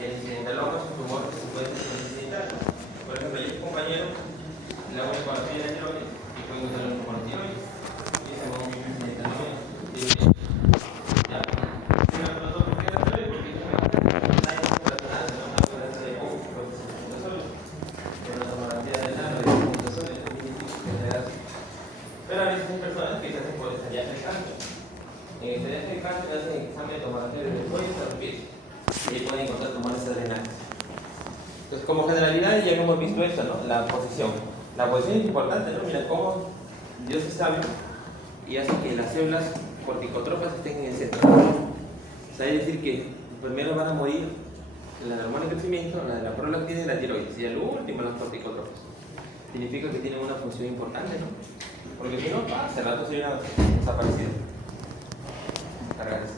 El incidentaloma es un tumor que se puede hacer incidental. Por ejemplo, yo este compañero la voy a conocer en la tiroides y puedo usar un tumor tiroides. Y ese es un incidentaloma. Ya. Si no lo toco, ¿qué hacer? Porque yo me voy a hacer una operación de una operación de poco, porque se necesita solo. Pero la tomografía de nano es un solo, es muy difícil de hacer. Pero a veces hay personas que se hacen por estallar el cáncer. En el estallar el cáncer hacen examen de tomografía desde el cuello hasta los pies. Y ahí pueden encontrar tumores adrenales. Entonces, como generalidad, ya hemos visto esto, ¿no? La posición. La posición es importante, ¿no? Mira cómo Dios es sabio y hace que las células corticotropas estén en el centro. O sea, es decir, que primero van a morir la hormona de crecimiento, la prolactina y la tiroides, y al último las corticotropas. Significa que tienen una función importante, ¿no? Porque si no, hace rato se hubiera desaparecido. Cargar eso.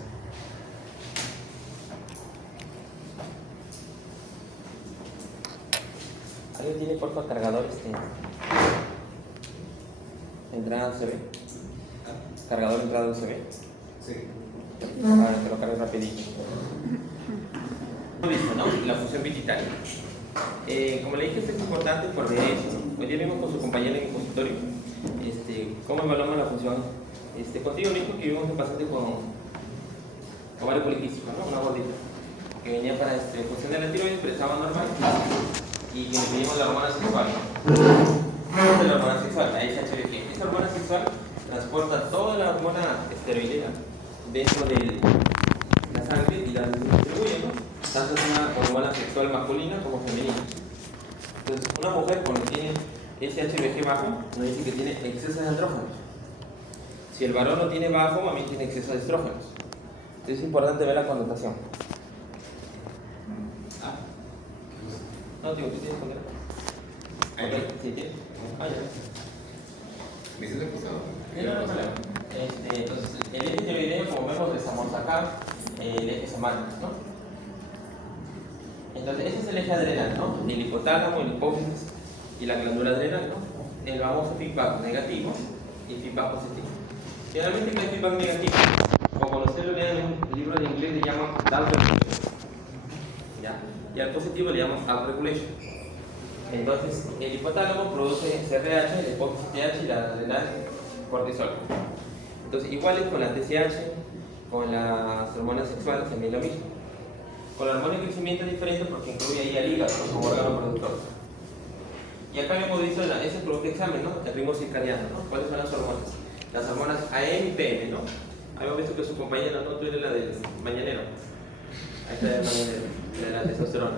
¿Alguien tiene por favor cargadores? ¿Entrada USB? ¿Cargador entrada USB? Sí. Ahora te lo cargo rapidito. Listo, ¿no? La función pituitaria. Como le dije, esto es importante porque hoy día vimos con su compañera en el consultorio cómo evaluamos la función. Contigo mismo que vimos un paciente con ovario poliquístico, ¿no? Una gordita que venía para función de la tiroides, pero estaba normal y que le pedimos la hormona sexual. Esta es la hormona sexual, la SHBG. Esta hormona sexual transporta toda la hormona esteroidea dentro de la sangre y la distribuye, ¿no? Tanto es una hormona sexual masculina como femenina. Entonces, una mujer cuando tiene SHBG bajo, nos dice que tiene exceso de andrógenos. Si el varón lo tiene bajo, también tiene exceso de estrógenos. Entonces es importante ver la connotación. No, digo, ¿qué tienes que poner? Ok, ¿sí tienes? Ya. ¿Me hiciste acusado? No hay problema. Entonces, el eje tiroideo, como vemos, estamos acá, el eje somático, ¿no? Entonces, ese es el eje adrenal, ¿no? El hipotálamo, el hipófisis y la glándula adrenal, ¿no? El famoso feedback negativo y feedback positivo. Generalmente, ¿qué es feedback negativo? Como ustedes lo leen en un libro de inglés, le llaman down regulation. ¿Ya? Y al positivo le llaman up regulation. Entonces, el hipotálamo produce CRH, el hipófisis TH y la adrenal cortisol. Entonces, igual es con la TSH, con las hormonas sexuales, también lo mismo. Con la hormona de crecimiento es diferente porque incluye ahí al hígado como órgano productor. Y acá hemos visto ese producto de examen, ¿no? El ritmo circadiano, ¿no? ¿Cuáles son las hormonas? Las hormonas AM y PM, ¿no? Habíamos visto que su compañera no tuviera la del mañanero. Ahí está el mañanero, de la testosterona.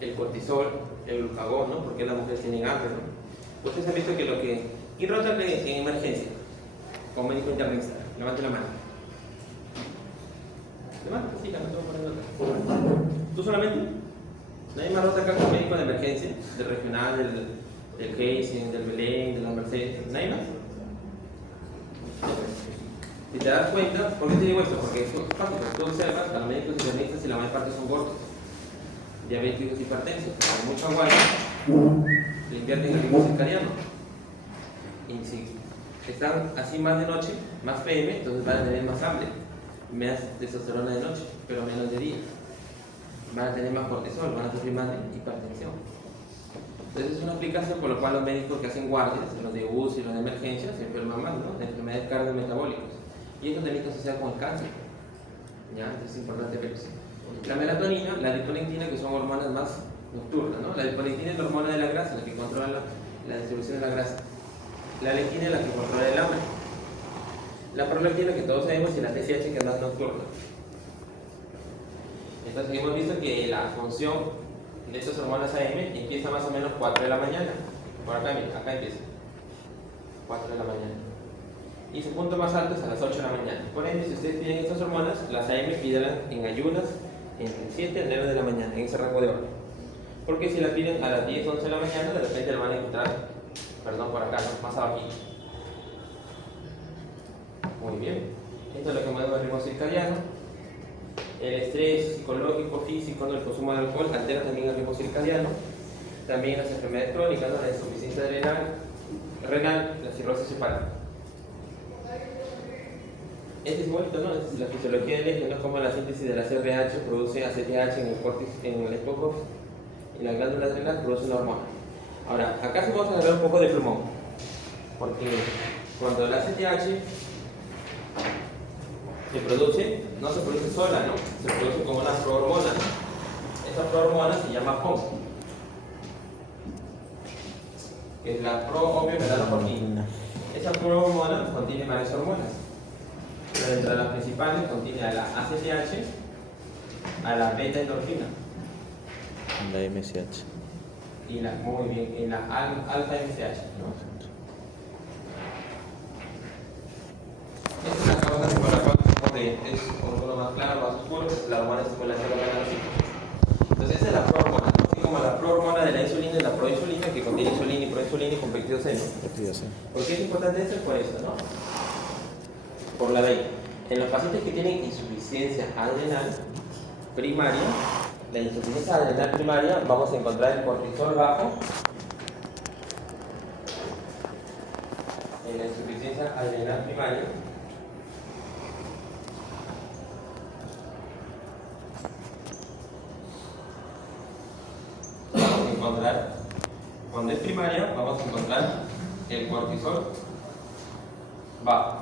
El cortisol, el glucagón, ¿no? Porque las mujeres tienen hambre, ¿no? Ustedes han visto que lo que... ¿Quién rota en emergencia? Como médico internista. Levante la mano. Levanta, sí, la mano por acá. ¿Tú solamente? ¿Nadie más rota acá como médico de emergencia? Del regional, del Heisen, del Belén, de la Mercedes. ¿Nadie más? Si te das cuenta, ¿por qué te digo esto? Porque es fácil, tú observas que los médicos internistas y la mayor parte son gordos, diabéticos, hipertensos, con mucha agua, le invierten el ritmo circadiano. Y si están así más de noche, más PM, entonces van a tener más hambre, más testosterona de noche, pero menos de día. Van a tener más cortisol, van a sufrir más de hipertensión. Entonces es una aplicación por la cual los médicos que hacen guardias, los de UCI y los de emergencia, se enferman más, ¿no? De enfermedades cardiometabólicas. Y esto también está asociado con el cáncer. ¿Ya? Entonces es importante ver eso. La melatonina, la adiponectina, que son hormonas más nocturnas, ¿no? La adiponectina es la hormona de la grasa, la que controla la distribución de la grasa. La lectina es la que controla el hambre. La prolactina, que todos sabemos, y la TSH, que es más nocturna. Entonces hemos visto que la función de estas hormonas AM empieza más o menos 4 de la mañana. Por acá, mira, acá empieza. 4 de la mañana. Y su punto más alto es a las 8 de la mañana. Por ende, si ustedes tienen estas hormonas, las AM pídanlas en ayunas entre 7 y 9 de la mañana, en ese rango de hora. Porque si la piden a las 10, 11 de la mañana, de repente la van a encontrar, perdón, por acá, más abajito. Muy bien. Esto es lo que hemos visto del ritmo circadiano. El estrés psicológico, físico, ¿no? El consumo de alcohol altera también el ritmo circadiano. También las enfermedades crónicas, ¿no? La insuficiencia renal, la cirrosis hepática. Este es bonito, ¿no? Esta es la fisiología del eje, ¿no? Como la síntesis de la CRH produce ACTH en el córtex, en el hipocampo, y la glándula adrenal produce una hormona. Ahora, acá sí vamos a agarrar un poco de plumón, porque cuando la ACTH se produce, no se produce sola, ¿no? Se produce como una prohormona. Esta prohormona se llama POM, que es la pro-opiomeranoporfina. Esa prohormona contiene varias hormonas, pero entre las principales contiene a la ACTH, a la beta-endorfina, La MSH. y la, muy bien, y la alfa-MSH, ¿no? Esta es la causa por la cual es un tono más claro, más oscuro, la hormona estimulación de. Entonces esa es la prohormona, ¿no? Así como la prohormona de la insulina y la proinsulina, que contiene insulina y proinsulina y con péptido C, ¿no? ¿Por qué es importante esto? Por eso, ¿no? Por la B. En los pacientes que tienen insuficiencia adrenal primaria, la insuficiencia adrenal primaria, vamos a encontrar el cortisol bajo. En la insuficiencia adrenal primaria, vamos a encontrar, cuando es primaria, vamos a encontrar el cortisol bajo.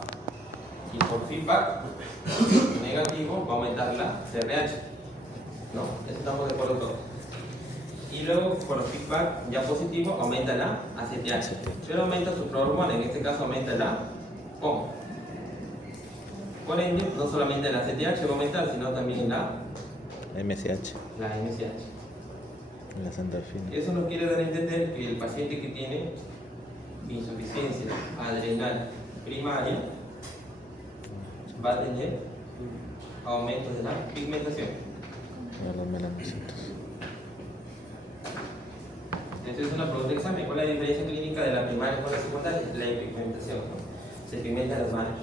Y por feedback negativo va a aumentar la CRH, ¿no? Eso estamos de acuerdo todos. Y luego por feedback ya positivo aumenta la ACTH, pero aumenta su prohormona, en este caso aumenta la POM. Por ende, no solamente la ACTH va a aumentar, sino también la MSH. MSH. La endorfina. Eso nos quiere dar a entender que el paciente que tiene insuficiencia adrenal primaria va a tener aumentos de la pigmentación. Los melanocitos. Entonces es una pregunta de examen. ¿Cuál es la diferencia clínica de la primaria con la secundaria? La pigmentación, ¿no? Se pigmentan las manos,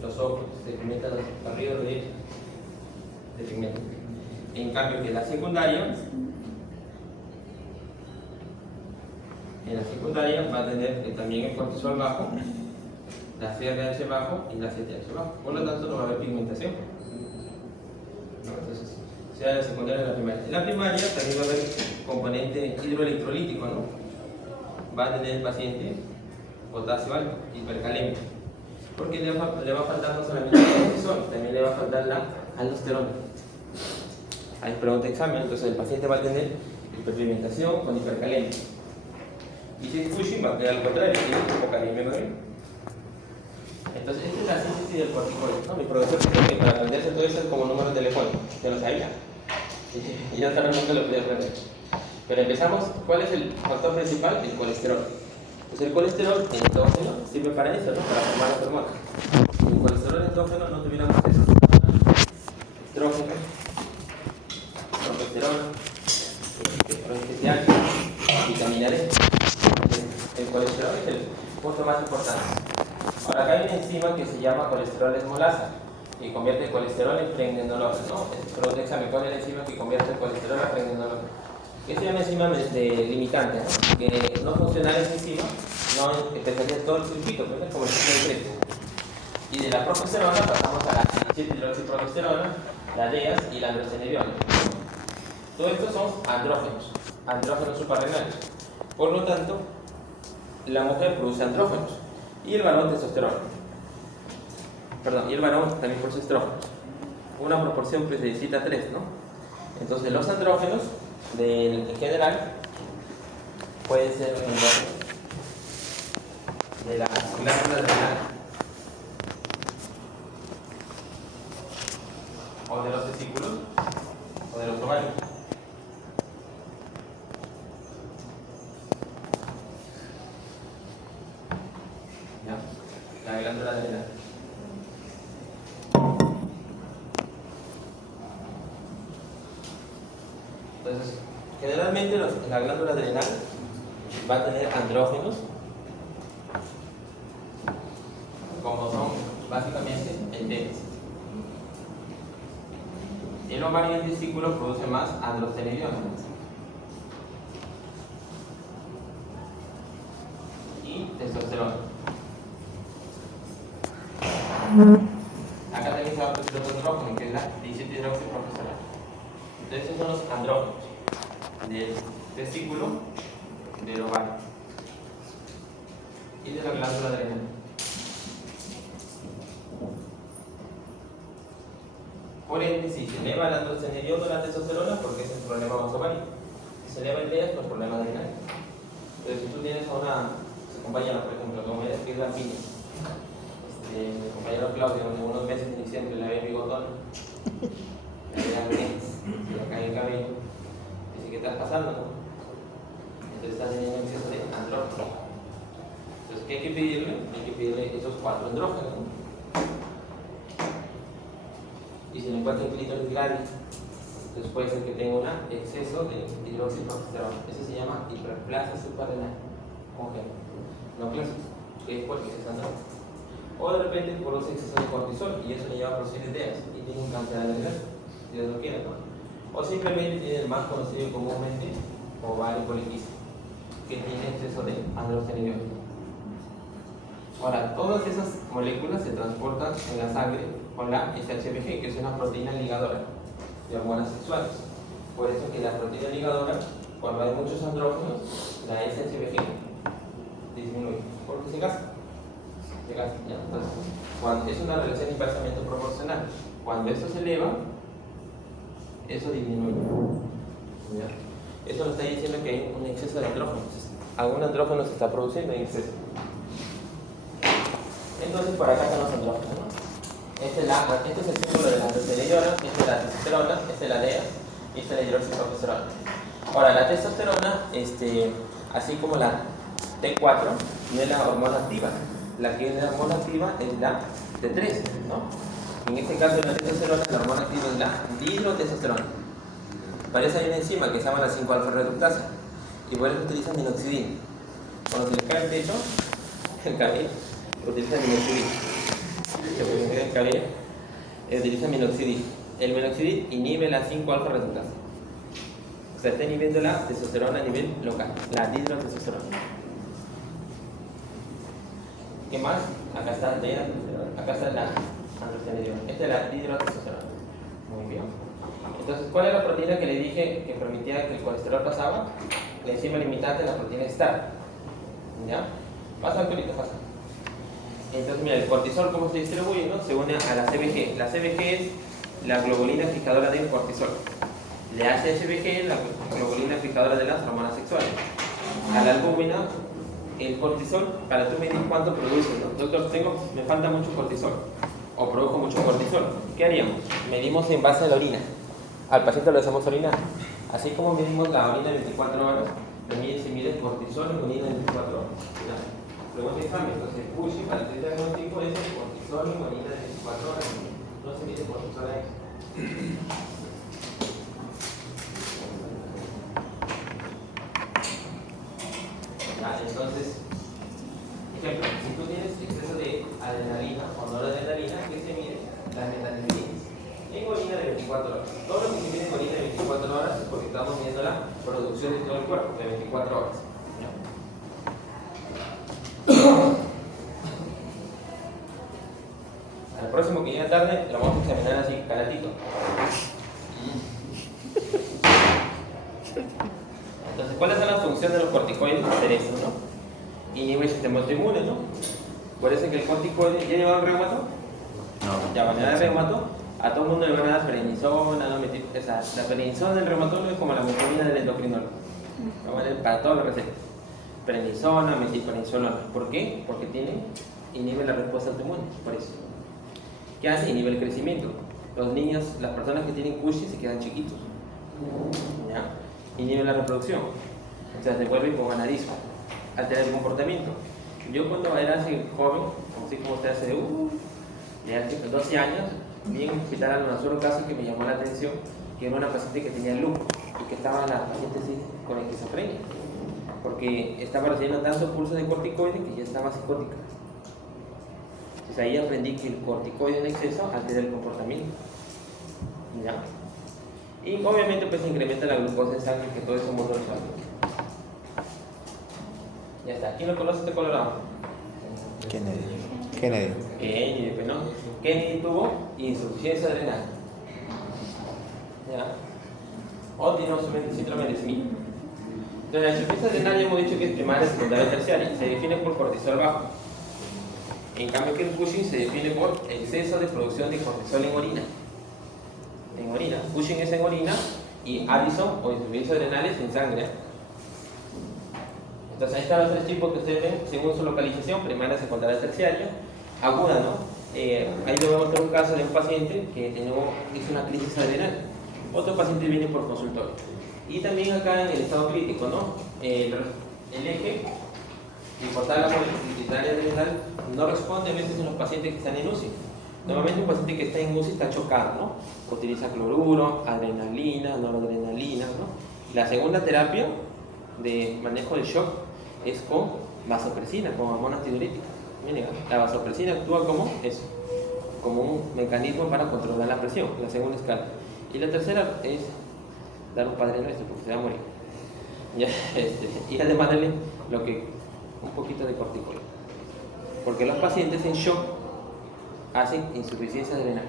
los ojos, se pigmentan arriba de los dedos, se pigmentan. En cambio que la secundaria, en la secundaria va a tener también el cortisol bajo, la CRH bajo y la CTH bajo. Por lo tanto no va a haber pigmentación, ¿no? Entonces, sea la secundaria o la primaria. En la primaria también va a haber componente hidroelectrolítico, ¿no? Va a tener el paciente potasio alto, hipercalemia, porque le va a faltar no solamente el cortisol, también le va a faltar la aldosterona. Hay pregunta de examen, entonces el paciente va a tener hiperpigmentación con hipercalemia. Y si es Cushing va a quedar al contrario, tiene hipocalemia también. Entonces, esta es la síntesis del corticoide, ¿no? Mi profesor dice que para aprenderse todo eso es como número de teléfono, que lo sabía. Y yo también nunca lo podía aprender. Pero empezamos, ¿cuál es el factor principal? El colesterol. Pues el colesterol endógeno sirve para eso, ¿no? Para formar las hormonas. Si el colesterol endógeno no tuviéramos eso, estrógeno, progesterona, progesterona, vitamina D. El colesterol es el punto más importante. Ahora acá hay una enzima que se llama colesterol esmolasa, que convierte el colesterol en pregnenolona, ¿no? Pero de examen, ¿cuál es la enzima que convierte el colesterol en pregnenolona? Que se llama enzima limitante, ¿no? Que no funcional esa enzima, no empezaría todo el circuito, pues, como el ciclo de Krebs. Y de la progesterona pasamos a la 17-hidroxiprogesterona, la DEAS y la androstenediona. Todos estos son andrógenos suprarrenales. Por lo tanto, la mujer produce andrógenos y el varón testosterona. Perdón, y el varón también produce estrógenos. Una proporción que se necesita 3, ¿no? Entonces, los andrógenos en general pueden ser endógenos de la glándula adrenal o de los testículos o de los ovarios. ¿Ya? La glándula adrenal. Entonces, generalmente la glándula adrenal va a tener andrógenos, como son básicamente el tenis. El ovario y el testículo produce más androstenediona y testosterona. Acá también se va a producir otro andrógeno, que es la 17-hidroxiprogesterona. Entonces, estos son los andrógenos del testículo, del ovario y de la glándula adrenal. Por ende, si se eleva el androstenediol o la testosterona, porque es un problema más ovario. Si se eleva el DEA, pues problema adrenal. Entonces, si tú tienes a una compañera, por ejemplo, como eres, que es la piña, mi compañero Claudio, de unos meses en diciembre le había bigotón, le había greñas, se le cae el cabello, dice, ¿qué está pasando? ¿No? Entonces está teniendo exceso de andrógeno. Entonces, ¿qué hay que pedirle? Hay que pedirle esos 4 andrógenos, ¿no? Y si le encuentra el clítoris gravis, entonces puede ser que tenga un exceso de hidroxiprogesterona. Eso se llama hiperplasia suprarrenal congénita, no clásico, que es porque es andrógeno. O de repente produce exceso de cortisol y eso le lleva a producir ideas y tiene un cáncer adrenal, si Dios lo quiere, ¿no? O simplemente tiene el más conocido comúnmente ovario poliquístico, que tiene exceso de androstenediol. Ahora, todas esas moléculas se transportan en la sangre con la SHBG, que es una proteína ligadora de hormonas sexuales. Por eso que la proteína ligadora, cuando hay muchos andrógenos, la SHBG disminuye, porque se gasta. ¿Ya? Entonces, cuando es una relación inversamente proporcional. Cuando esto se eleva, eso disminuye. ¿Ya? Eso nos está diciendo que hay un exceso de andrógenos. Algún andrógeno se está produciendo en exceso. Entonces, por acá están los andrógenos, ¿no? Este es el símbolo de la androstenediol, este es la testosterona, este es la DEA y este es la hidroxiprogesterona. Ahora, la testosterona, así como la T4, no es la hormona activa. La que es la hormona activa es la T3, ¿no? En este caso de la testosterona, la hormona activa es la dihidrotestosterona. Para eso hay una enzima que se llama la 5-alfa reductasa y por eso utiliza minoxidil. Cuando se le cae el techo, el cabello, utiliza minoxidil. Se puede caer el cabello, utiliza minoxidil. El minoxidil inhibe la 5-alfa reductasa. O sea, está inhibiendo la testosterona a nivel local, la dihidrotestosterona. ¿Qué más? Acá está la androstenediol. Esta es la dihidrotestosterona. Muy bien. Entonces, ¿cuál es la proteína que le dije que permitía que el colesterol pasaba? La enzima limitante, la proteína STAR. ¿Ya? Pasa, ahorita pasa. Entonces, mira, el cortisol, ¿cómo se distribuye? ¿No? Se une a la CBG. La CBG es la globulina fijadora del cortisol. La SHBG es la globulina fijadora de las hormonas sexuales. A la albúmina, el cortisol, para tú medir cuánto produce, ¿no? Doctor, me falta mucho cortisol o produjo mucho cortisol. ¿Qué haríamos? Medimos en base a la orina. Al paciente lo hacemos orinar. Así como medimos la orina de 24 horas, también se mide cortisol en orina de 24 horas. Pregunta de examen, entonces PUSHI para el diagnóstico es el cortisol en orina de 24 horas. No se mide cortisol ahí. Entonces, ejemplo, si tú tienes exceso de adrenalina o noradrenalina, ¿qué se mide? La metanfetamina en orina de 24 horas. Todo lo que se mide en orina de 24 horas es porque estamos midiendo la producción de todo el cuerpo de 24 horas. Al próximo que llegue tarde lo vamos a examinar así, calatito. Entonces, ¿cuáles son las funciones de los corticoides? Hacer eso, ¿no? Inhibe el sistema autoinmune, ¿no? Por eso que el corticoide, ¿ya llevaron reumato? No. Ya van a dar reumato. A todo el mundo le van a dar prednisona, ¿no? La prednisona del reumatólogo es como la metformina del endocrinólogo. Para todas las recetas. Prednisona, metilprednisolona. ¿Por qué? Porque inhibe la respuesta autoinmune, por eso. ¿Qué hace? Inhibe el crecimiento. Los niños, las personas que tienen Cushing se quedan chiquitos. ¿Ya? Inhibe la reproducción. O sea, se vuelve hipogonadismo. Altera el comportamiento. Yo cuando era así joven, así como usted hace de 12 años, vi en un hospital al un caso que me llamó la atención, que era una paciente que tenía lupus y que estaba la paciente así con esquizofrenia, porque estaba recibiendo tantos pulsos de corticoide que ya estaba psicótica. Entonces ahí aprendí que el corticoide en exceso altera el comportamiento. ¿Ya? Y obviamente pues incrementa la glucosa en sangre, que todo eso mundo lo sabe. Ya está. ¿Quién lo conoce este colorado? Kennedy. Kennedy. Pues, ¿no? Kennedy tuvo insuficiencia renal. ¿Ya? O tiene un síndrome de Smith. Entonces, la insuficiencia renal ya hemos dicho que es primaria, secundaria y terciaria. Se define por cortisol bajo. En cambio, que el Cushing se define por exceso de producción de cortisol en orina. En orina. Cushing es en orina y Addison o insuficiencia renal es en sangre. Entonces, ahí están los tres tipos que ustedes ven según su localización: primaria, secundaria, terciaria. Aguda, ¿no? Ahí le voy a mostrar un caso de un paciente que hizo una crisis adrenal. Otro paciente viene por consultorio. Y también acá en el estado crítico, ¿no? El eje de cortar la movilidad adrenal no responde a veces en los pacientes que están en UCI. Normalmente un paciente que está en UCI está chocado, ¿no? Utiliza cloruro, adrenalina, noradrenalina, ¿no? La segunda terapia de manejo del shock es con vasopresina, con hormona antidiurética. Miren, la vasopresina actúa como eso, como un mecanismo para controlar la presión, la segunda escala. Y la tercera es dar un Padre Nuestro, porque se va a morir. Ya, y además darle un poquito de corticoide. Porque los pacientes en shock hacen insuficiencia adrenal.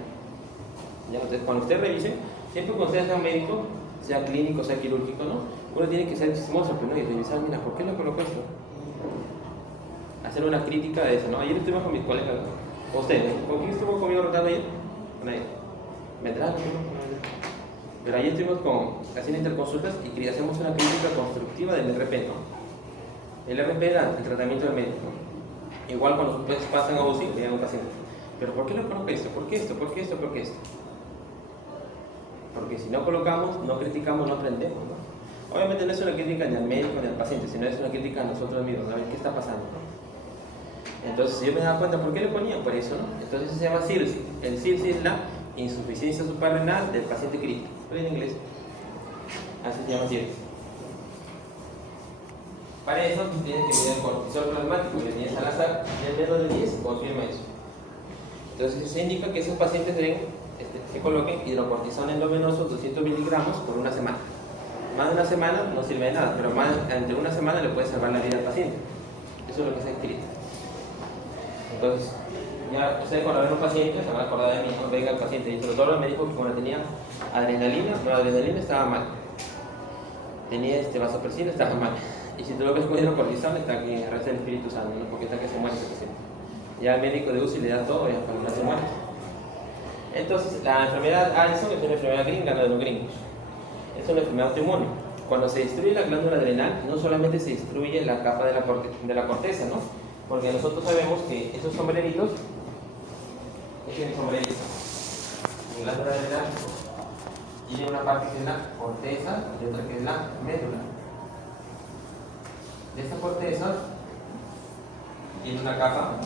¿Ya? Entonces, cuando usted revise, siempre cuando usted sea médico, sea clínico, sea quirúrgico, ¿no? Uno tiene que ser chismoso, pero no, y revisar, mira, ¿por qué lo colocó esto? Hacer una crítica de eso, ¿no? Ayer estuvimos con mis colegas, ¿no? Usted, ¿con quién estuvo conmigo rotando ayer? Con nadie. ¿Vendrá? Pero ayer estuvimos haciendo interconsultas y hacemos una crítica constructiva del RP, ¿no? El RP era el tratamiento del médico, ¿no? Igual cuando ustedes pasan a UCI, le digan a un paciente, ¿pero por qué lo coloca esto? ¿Por qué esto? ¿Por qué esto? ¿Por qué esto? Porque si no colocamos, no criticamos, no aprendemos, ¿no? Obviamente no es una crítica ni al médico ni al paciente, sino es una crítica a nosotros mismos, a ver qué está pasando, ¿no? Entonces, si yo me daba cuenta, ¿por qué le ponían? Por eso, ¿no? Entonces, eso se llama CIRSI. El CIRSI es la insuficiencia suprarrenal del paciente crítico. ¿Lo en inglés? Así se llama CIRSI. Para eso, tú tienes que medir el cortisol plasmático, que tienes al azar, y el menos de 10 confirma eso. Entonces, eso indica que esos pacientes deben que coloquen hidrocortisona endovenoso 200 miligramos por una semana. Más de una semana no sirve de nada, pero más entre una semana le puede salvar la vida al paciente. Eso es lo que se ha escrito. Entonces, ya ustedes cuando ven a un paciente se van a acordar de mí, cuando venga el paciente y el doctor me dijo que cuando tenía adrenalina, no, adrenalina estaba mal. Tenía vasopresina, estaba mal. Y si tú lo ves con hidrocortisona, está aquí en el resto del Espíritu Santo, ¿no? Porque está que se muere ese paciente. Ya el médico de UCI le da todo, ya para que no se muere. Entonces, la enfermedad Addison es una enfermedad gringa, no de los gringos. Es una enfermedad autoinmune. Cuando se destruye la glándula adrenal, no solamente se destruye la capa de la corteza, ¿no? Porque nosotros sabemos que esos sombreritos, este es el sombrerito. La glándula adrenal tiene una parte que es la corteza y otra que es la médula. De esta corteza tiene una capa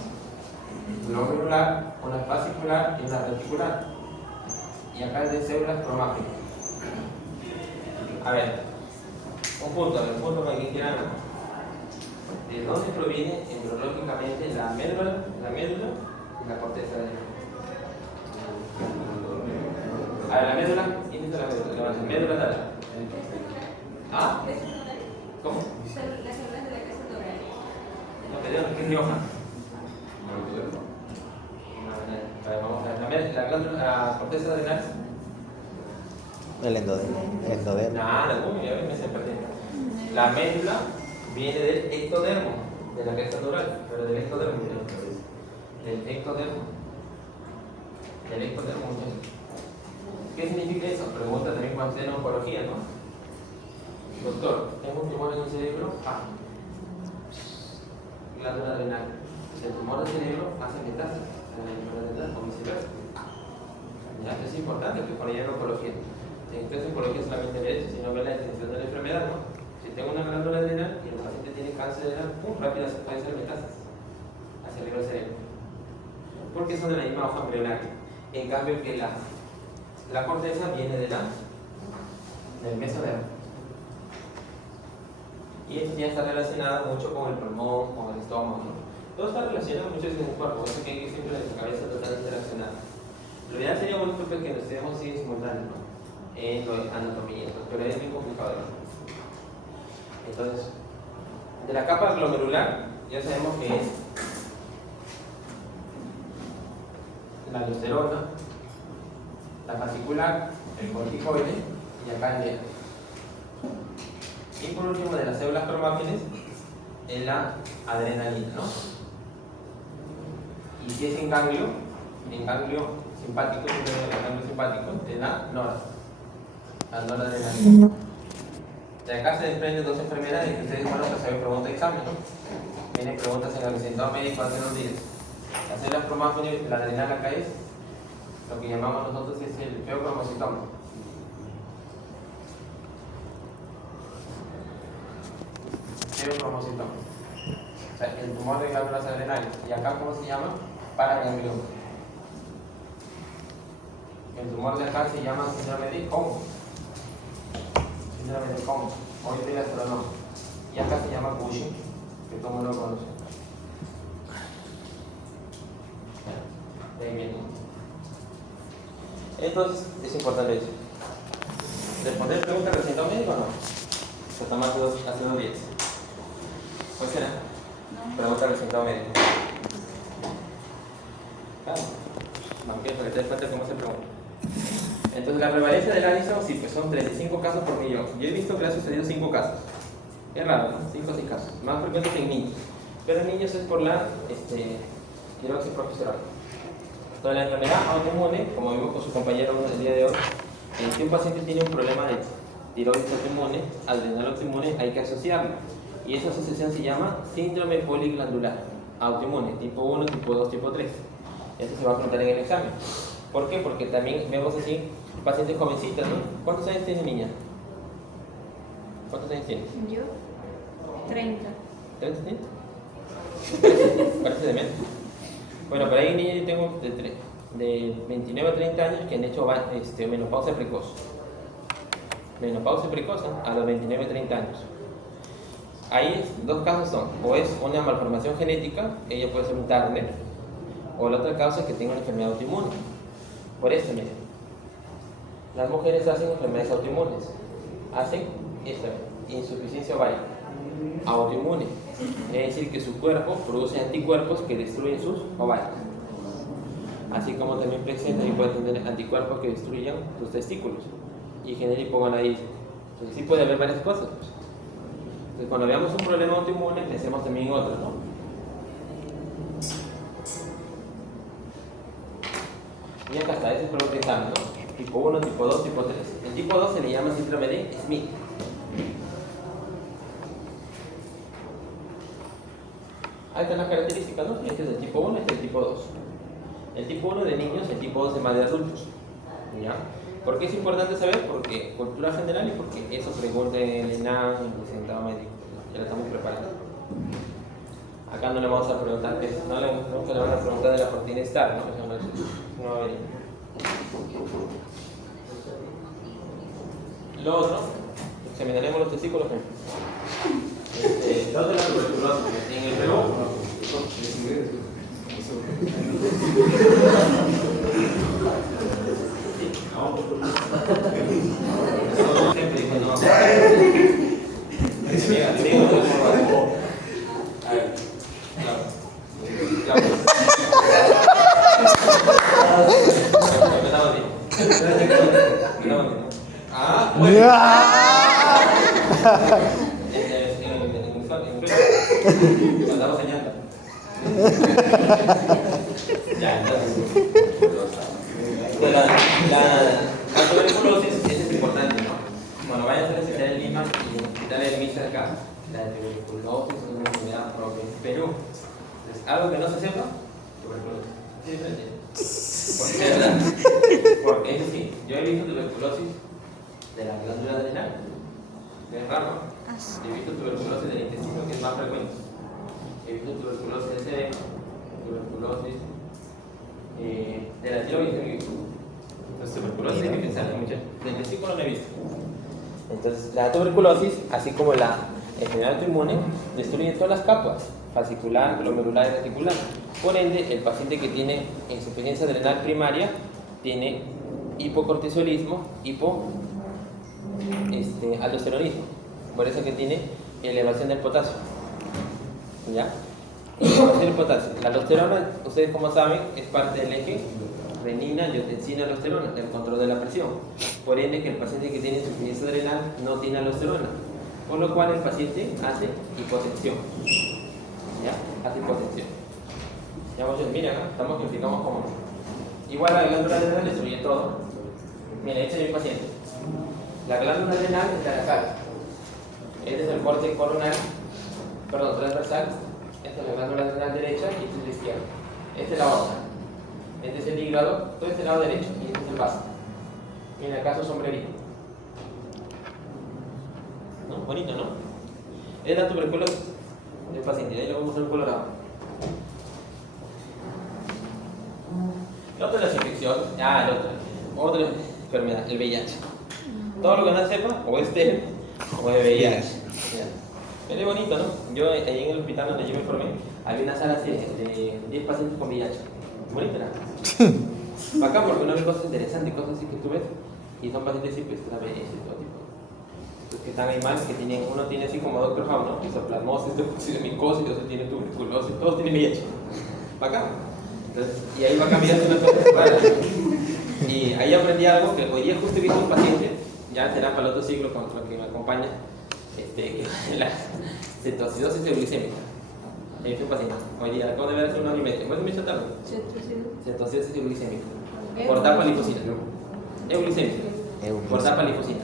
glomerular, una fascicular y una reticular. Y acá es de células cromáticas. A ver, un punto para quien quiera. ¿De dónde proviene embriológicamente la médula y la corteza adrenal? A ver, la médula, índice de la médula dada. ¿Ah? ¿Cómo? Las células de la casa toral. No, te digo, ¿qué es Rioja? Vamos a ver, la corteza adrenal. El endodermo. Nada, me se perdió. La médula viene del ectodermo, de la cresta neural, pero del ectodermo. Del ectodermo. ¿Qué significa eso? Pregunta también cuando esté en oncología, ¿no? Doctor, tengo un tumor en el cerebro. Glándula adrenal. El tumor del cerebro hace metástasis en la glándula adrenal o viceversa. Ya, es importante que cuando llegue a oncología. Entonces, oncología solamente ve eso, sino ve la extensión de la enfermedad, ¿no? Si tengo una glándula adrenal y el paciente tiene cáncer adrenal, rápido se puede hacer metástasis hacia arriba del cerebro. Porque son de la misma hoja embrionaria. En cambio, que la corteza viene del mesodermo. Y esto ya está relacionado mucho con el pulmón, con el estómago, ¿no? Todo está relacionado mucho con el cuerpo, eso que hay que siempre en la cabeza tratar de interaccionar. Lo ideal sería bonito que nos estudiemos así simultáneo, ¿no? En anatomía, pero es muy complicado, ¿no? Entonces, de la capa glomerular, ya sabemos que es la aldosterona, la fascicular, el corticoide y acá el DEA. Y por último, de las células cromátiles, es la adrenalina, ¿no? Y si es en ganglio simpático, es la noradrenalina. De acá se desprenden dos enfermedades que ustedes van a saber preguntas de examen, ¿no? Tienen preguntas en el recetado médico hace unos días. Las células cromátiles, la adrenal acá es lo que llamamos nosotros es el feocromocitoma. Feocromocitoma. O sea, el tumor de glándulas adrenales. Y acá, ¿cómo se llama? Paraganglioma. El tumor de acá se llama síndrome de Cohn. Síndrome de Cohn. Hoy día es pronóstico. Y acá se llama Cushing, que todo el mundo lo conoce. De ahí viene. Entonces, es importante eso. ¿Responder preguntas del recetado médico o no? Se toma hace 2 días. ¿Cuál será? No. Pregunta del recetado médico. Claro. No quiero para que te des cuenta cómo se pregunta. Entonces, la prevalencia del Addison, sí, pues son 35 casos por millón. Yo he visto que le ha sucedido 5 casos. Es raro, ¿no? 5 o 6 casos. Más frecuentes en niños. Pero en niños es por la hidroxiprofesorol. Entonces, la enfermedad autoinmune, como vimos con su compañero el día de hoy, si un paciente tiene un problema de tiroides autoinmune, adrenal autoinmune, hay que asociarlo. Y esa asociación se llama síndrome poliglandular autoinmune, tipo 1, tipo 2, tipo 3. Eso se va a preguntar en el examen. ¿Por qué? Porque también vemos así pacientes jovencitas, ¿no? ¿Cuántos años tiene niña? ¿Cuántos años tienes? Yo, 30. ¿30 tienes? Parece de menos. Bueno, por ahí niña yo tengo de 29 a 30 años que han hecho menopausia precoz. Menopausia precoz a los 29 a 30 años. Ahí 2 casos son, o es una malformación genética, ella puede ser un Turner, o la otra causa es que tenga una enfermedad autoinmune. Por eso, miren, las mujeres hacen enfermedades autoinmunes, hacen insuficiencia ovárica, autoinmune, es decir que su cuerpo produce anticuerpos que destruyen sus ovarios, así como también presenta y puede tener anticuerpos que destruyan sus testículos y genera hipogonadismo. Entonces sí puede haber varias cosas. Entonces cuando veamos un problema autoinmune, pensemos también en otro, ¿no? Y acá está, ese es el problema de examen, ¿no? Tipo 1, tipo 2, tipo 3. El tipo 2 se le llama síndrome de Smith. Ahí están las características, ¿no? Este es el tipo 1, este es el tipo 2. El tipo 1 de niños, el tipo 2 de más de adultos. ¿Ya? ¿Por qué es importante saber? Porque cultura general y porque eso pregunta en el ENAM, en el presentado médico. Ya lo estamos preparando. Acá no le vamos a preguntar, nunca le van a preguntar de la proteína STAR, ¿no? Eso no va a venir. Lo otro, examinaremos los testículos. Lo de la tuberculosis en el Perú. Siempre dice no. Ah, bueno. Estamos señalando. Ya, entonces. La tuberculosis es importante, ¿no? Cuando vayan a hacer el CTA en Lima y quitarle el MIS acá, la tuberculosis es una enfermedad propia en Perú. Entonces, algo que no se sepa, tuberculosis. ¿Sí diferente? Porque es verdad. Porque es así. Yo he visto tuberculosis de la glándula adrenal, que es raro. He visto tuberculosis del intestino, que es más frecuente. He visto tuberculosis del cerebro, tuberculosis de la tiroides. Entonces, tuberculosis hay que pensar mucho. Del testículo no he visto. Entonces, la tuberculosis, así como la enfermedad autoinmune, destruye todas las capas, fascicular, glomerular y reticular. Por ende, el paciente que tiene insuficiencia adrenal primaria tiene hipocortisolismo, aldosteronismo. Por eso que tiene elevación del potasio. ¿Ya? Elevación del potasio. La aldosterona, ustedes como saben, es parte del eje renina, angiotensina, aldosterona, el control de la presión. Por ende, que el paciente que tiene insuficiencia adrenal no tiene aldosterona, por lo cual el paciente hace hipotensión. ¿Ya? Hace hipotensión. Ya vamos a ver, mira acá, estamos que explicamos cómo. Igual la glándula adrenal destruye todo. Mira, este es mi paciente. La glándula adrenal está acá. Este es el corte coronal, perdón, transversal. Esta es la glándula adrenal derecha y esta es la izquierda. Esta es la aorta. Este es el hígado, todo este lado derecho y este es el vaso. Mira acá su sombrerito. ¿No? Bonito, ¿no? Es la tuberculosis del paciente. Ahí lo vamos a ver colorado. El otro es las infecciones. El otro. Otra enfermedad, el VIH. Todo lo que no sepa, o es TEL o es VIH. Es bonito, ¿no? Yo ahí en el hospital donde yo me formé, había una sala de 10 pacientes con VIH. Bonito, ¿no? Acá porque uno ve cosas interesantes, cosas así que tú ves, y son pacientes así, pues, ABS y todo tipo. Los que están ahí mal, que tienen, uno tiene así como Dr. House, ¿no? Isoplasmosis, micosis, otro tiene tuberculosis, todos tienen VIH. Acá. Entonces, y ahí va cambiando una cosa rara. Y ahí aprendí algo que hoy día justo he visto un paciente, ya será para el otro siglo con lo que me acompaña, la cetoacidosis euglicémica. Ahí está un paciente. Hoy día acabo de ver hace 1 año y medio. ¿Cuál es mi tarde? Cetoacidosis euglicémica. Por tapa linfocina. Euglicémica. Por tapa linfocina.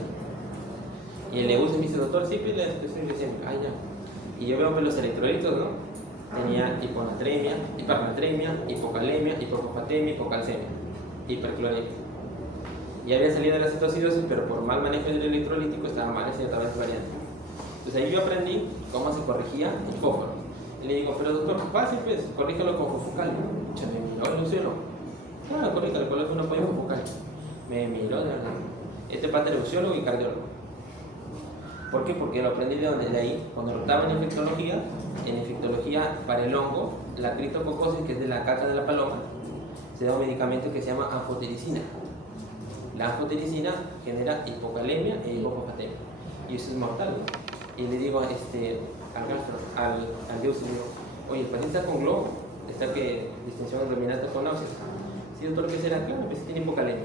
Y el EU se me dice, doctor, sí, pide la cetoacidosis euglicémica. Ya. Y yo veo que los electrolitos, ¿no? Tenía hiponatremia, hipernatremia, hipocalemia, hipofosfatemia, hipocalcemia, hipercloремia. Y había salido de la cetoacidosis, pero por mal manejo del electrolítico estaba mal esa otra vez variante. Entonces ahí yo aprendí cómo se corregía el fósforo. Y le digo, pero doctor, fácil pues, corrígelo con fofocal. Me miró el Luciano. Claro, corrígelo, coloque un apoyo fofocal. Me miró de verdad. Este pata era uciólogo y cardiólogo. ¿Por qué? Porque lo aprendí de ahí, cuando lo estaba en infectología para el hongo, la criptococosis, que es de la caca de la paloma, se da un medicamento que se llama anfotericina. La anfotericina genera hipocalemia e hipofosfatemia. Y eso es mortal, ¿no? Y le digo al Dios, le digo, oye, el paciente está con globo, está que distensión abdominal con náuseas. ¿Sí, doctor, qué será? Claro, pues tiene hipocalemia.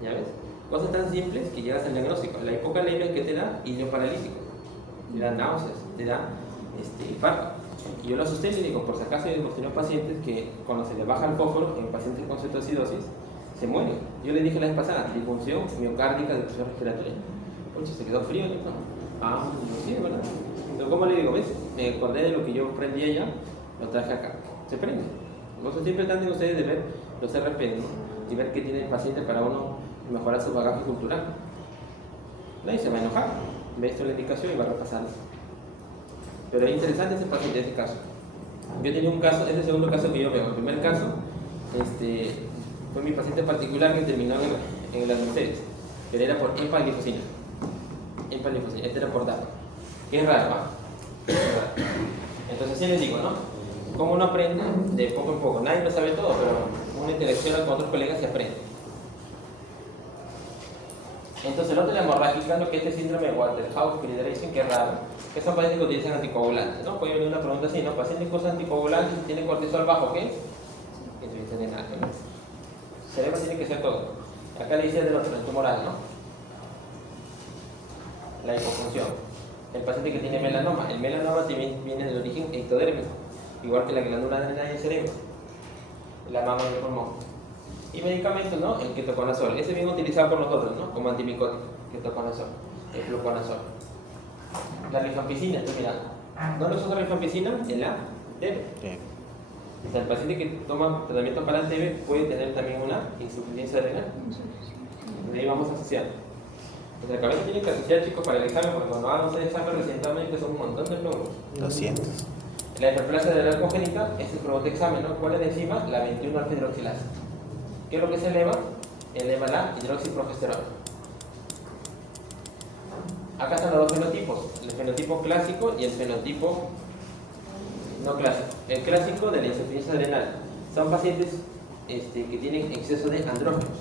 ¿Ya ves? Cosas tan simples que llegas al diagnóstico. La hipocalemia, ¿qué te da? Hilio paralítico. Te da náuseas, te da infarto. Y yo lo asusté y le digo, por si acaso hemos tenido pacientes que cuando se les baja el fósforo, en pacientes con cetoacidosis, se mueren. Yo le dije la vez pasada, disfunción miocárdica de presión respiratoria. Oye, se quedó frío, ¿no? Sí, es verdad. Pero ¿cómo le digo? ¿Ves? Me acordé de lo que yo aprendí allá, lo traje acá. Se prende. Entonces siempre traten ustedes de ver los RP, ¿no? Y ver qué tiene el paciente para uno mejorar su bagaje cultural. Nadie se va a enojar. Ve esto la indicación y va a repasarlo. Pero es interesante ese paciente, ese caso. Yo tenía un caso, es el segundo caso que yo veo. El primer caso fue mi paciente particular que terminó en las Mercedes, pero era por empaglifosina. Este era por DAPA. Que es raro, ¿va? Entonces, así les digo, ¿no? Como uno aprende de poco en poco. Nadie lo sabe todo, pero uno interacciona con otros colegas y aprende. Entonces, el otro de la hemorrágica, lo que es el síndrome de Waterhouse Friderichsen, que es raro, que son pacientes que utilizan anticoagulantes, ¿no? Puede venir una pregunta así, ¿no? Pacientes que usan anticoagulantes y tienen cortisol bajo, ¿qué? Insuficiencia renal, ¿no? El cerebro tiene que ser todo. Acá le dice del otro, el tumoral, ¿no? La hipofunción. El paciente que tiene melanoma, el melanoma viene del origen ectodérmico, igual que la glándula adrenal del cerebro, la mama del pulmón. Y medicamentos, ¿no? El ketoconazol, ese bien utilizado por nosotros, ¿no? Como antimicótico, ketoconazol, el fluconazol. La rifampicina, estoy mirando. ¿Dónde se usa la rifampicina? En la TB. O sea, el paciente que toma tratamiento para la TB puede tener también una insuficiencia renal. De ahí vamos a asociar. Pues la cabeza tiene que asociar, chicos, para el examen, porque cuando hagan ustedes examen recientemente son un montón de preguntas. 200. La hiperplasia adrenal congénita es el pregunta de examen, ¿no? ¿Cuál es la enzima? La 21-alfa-hidroxilasa. ¿Qué es lo que se eleva? Eleva la hidroxiprogesterona. Acá están los dos fenotipos, el fenotipo clásico y el fenotipo no clásico. El clásico de la insuficiencia adrenal son pacientes que tienen exceso de andrógenos.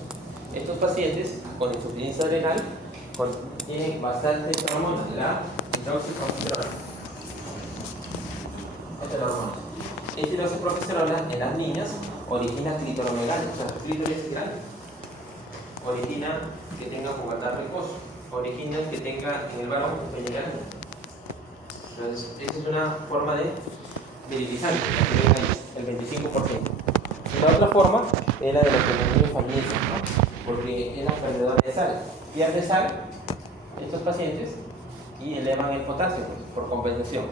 Estos pacientes con insuficiencia adrenal tienen bastante hormona, la hidroxiprogesterona. Esta es la hormona. Esta hidroxiprogesterona en las niñas origina clitoromegalia, o sea, su clítoris es grande. Origina que tenga pubertad precoz. Origina que tenga en el varón un pene grande. Entonces, esa es una forma de virilizante, el 25%. La otra forma es la de los que los niños fallecen, ¿no? Porque es la perdedora de sal. Pierde sal estos pacientes y elevan el potasio, pues, por compensación.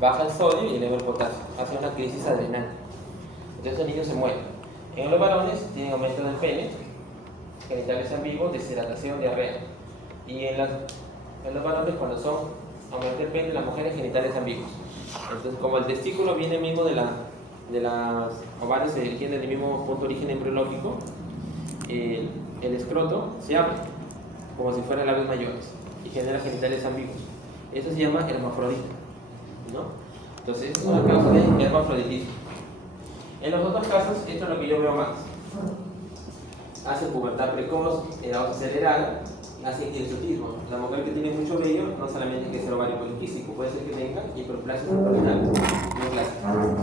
Baja el sodio y eleva el potasio. Hace una crisis adrenal. Entonces los niños se mueren. En los varones tienen aumento del pene, genitales ambiguos, deshidratación, diarrea. Y en los varones, cuando son aumento del pene, las mujeres genitales ambiguos. Entonces, como el testículo viene mismo de las ovarios, se dirigen del mismo punto de origen embriológico, el escroto se abre como si fueran labios mayores y genera genitales ambiguos. Eso se llama hermafrodita, ¿no? Entonces, es una causa de hermafroditismo. En los otros casos, esto es lo que yo veo más. Hace pubertad precoz, edad acelerada, hace hirsutismo. La mujer que tiene mucho vello no solamente es que sea ovario poliquístico, puede ser que tenga hiperplasia abdominal, no clásica.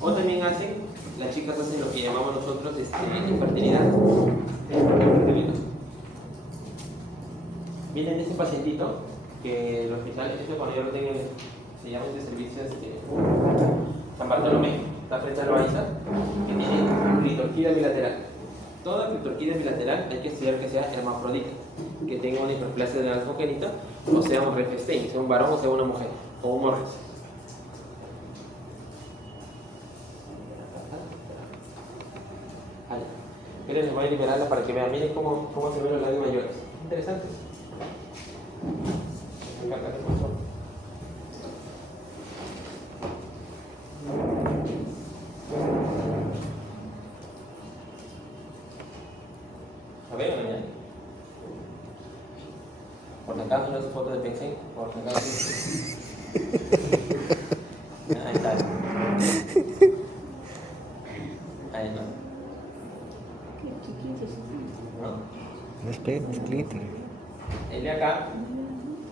O también hacen, las chicas hacen lo que llamamos nosotros infertilidad. Miren ese pacientito que el hospital, esto cuando yo lo tengo, se llama este servicio San Bartolomé, está frente a Loaiza, que tiene clitorquida bilateral. Toda clitorquida bilateral hay que estudiar que sea hermafrodita, que tenga una hiperplasia adrenal congénita, o sea un Refestein, sea un varón o sea una mujer, o un Morris. Miren, les voy a liberarla para que vean. Miren cómo se ven los labios mayores. Interesante. Me encanta el control. A ver, mañana. Por si acaso no es foto de Pixel, por si acaso. Ahí está. Ahí no. No es pene, es clítoris. El de acá,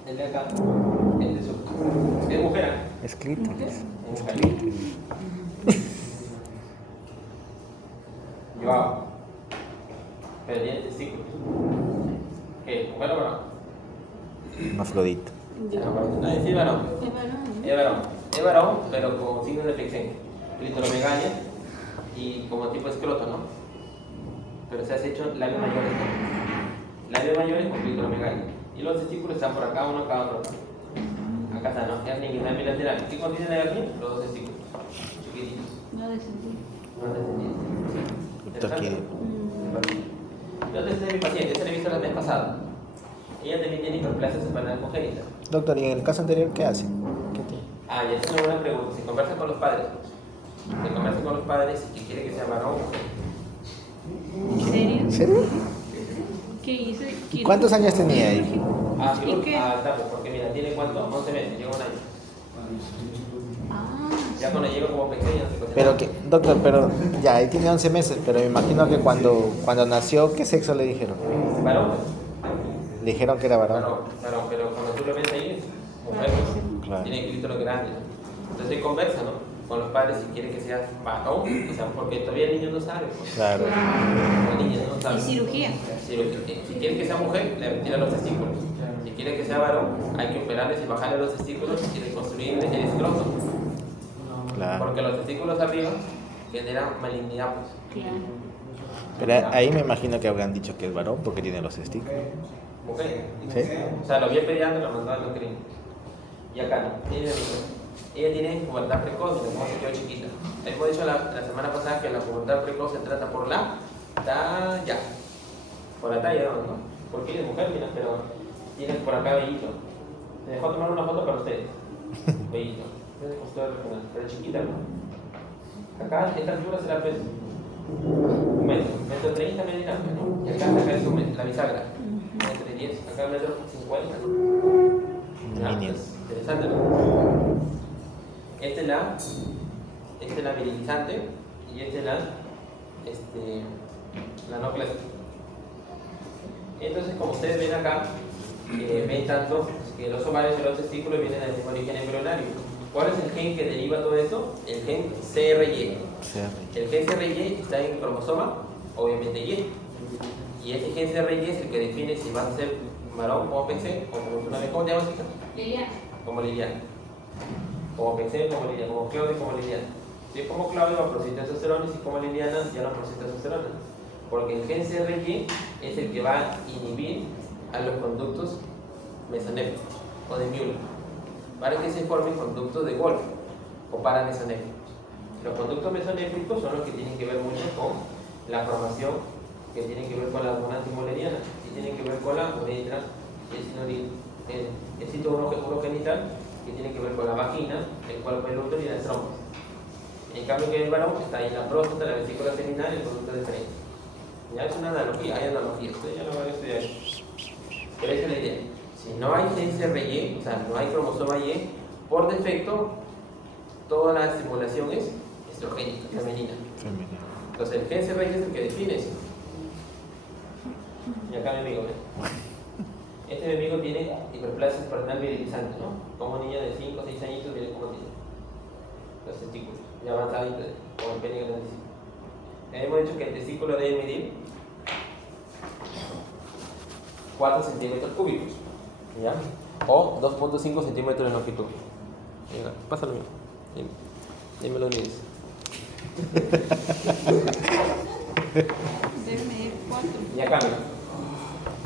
el de su. Es mujer, ¿eh? Es clítoris. Es Es mujer. clítoris. Yo hago. Pero tiene testículos. ¿Qué? ¿Mujer o varón? Hermafrodita. No es varón. Es varón. Es varón. Es varón, pero con signos de flexión. Clitoromegalia y como tipo escroto, ¿no? Pero se hace hecho labios mayores, ¿no? Labios mayores con clitoromegalia. Y los testículos están por acá, uno cada otro. Acá está, ¿no? Hernia inguinal bilateral. ¿Qué contiene la hernia? Los dos testículos. Chiquititos. No descendí. No te entendí. Toque. Entonces, esta es mi paciente. Esta la he visto la vez pasada. Ella también tiene hiperplasia semanal congénita. Doctor, ¿y en el caso anterior qué hace? ¿Qué tiene? Ah, y esa es una buena pregunta. Se conversa con los padres. Se conversa con los padres y quiere que sea varón o mujer. ¿En serio? ¿En serio? ¿Qué hizo? ¿Y cuántos años tenía ahí? Ah, ¿Y sí, qué? está, pues porque mira, tiene cuánto, 11 meses, lleva un año. Ah, Ya cuando llega como pequeño, no se cocina. Pero que, doctor, pero ya, ahí tiene 11 meses, pero me imagino que cuando nació, ¿qué sexo le dijeron? Varón, Le dijeron que era varón. varón, pero cuando tú lo ves ahí, mujer, pues, Claro. tiene clítoris grande, ¿no? Entonces él conversa, ¿no? Con los padres si quiere que sea varón, o sea, porque todavía el niño no sabe, pues. Claro. La niña no sabe. y cirugía. Si quiere que sea mujer, le retira los testículos. Si quiere que sea varón, hay que operarles y bajarle los testículos y reconstruirle el escroto. Claro. Porque los testículos arriba generan malignidad, pues. Claro. Pero ahí me imagino que habrán dicho que es varón porque tiene los testículos. Mujer. ¿Sí? O sea, lo vi peleando y lo mandó al endocrino. Y acá no. Ella tiene pubertad precoz, como se quedó chiquita. Hemos dicho la semana pasada que la pubertad precoz se trata por la talla. Por la talla, ¿no? Porque ella es mujer, mira, pero tiene por acá vellito. Me dejó tomar una foto para ustedes. Vellito. Pero chiquita, ¿no? Acá, esta altura será pues, 1 metro 1,30 m medida, ¿no? Y acá es 1 metro, la bisagra. 1,10 m, acá 1,50 m. Mínimo. Interesante, ¿no? Esta es la virilizante y esta es la no clásica. Entonces, como ustedes ven acá, ven tanto que los ovarios y los testículos vienen del mismo origen embrionario. ¿Cuál es el gen que deriva todo esto? El gen CRY. El gen CRY está en cromosoma, obviamente Y. Y ese gen CRY es el que define si vas a ser varón como pensé o como una vez. ¿Cómo te llamas, hija? Liliana. Como Liliana. Como pensé, como Liliana. Como Claudio, como Liliana. Si es como Claudio va a producir testosterona y si como Liliana ya no produce testosterona. Porque el gen CRY es el que va a inhibir a los conductos mesonéficos o de Müller para que se formen conductos de Wolff o paramesonéficos. Los conductos mesonéficos son los que tienen que ver mucho con la formación, que tienen que ver con la hormona antimoleriana, que tienen que ver con la uretra, el sitio urogenital, que tiene que ver con la vagina, el cuerpo del útero y las trompas. En cambio, que el varón está ahí en la próstata, la vesícula seminal y el conducto de frente. Ya es una analogía, hay analogías, ustedes ya lo van a estudiar. Pero esa es la idea. Si no hay gen CRY, o sea, no hay cromosoma Y, por defecto, toda la estimulación es estrogénica, femenina. Entonces, el gen CRY es el que define eso. Y acá mi amigo, ¿eh? Este mi amigo tiene hiperplasia espronal virilizante, ¿no? Como niña de 5 o 6 añitos, miren cómo tiene los testículos, ya avanzaditos, como el pene grandísimo. Hemos dicho que el testículo debe medir 4 centímetros cúbicos, ¿ya? O 2.5 centímetros de longitud. Venga, pásalo mío. Dime los medios. Debe medir 4. Y acá, mira.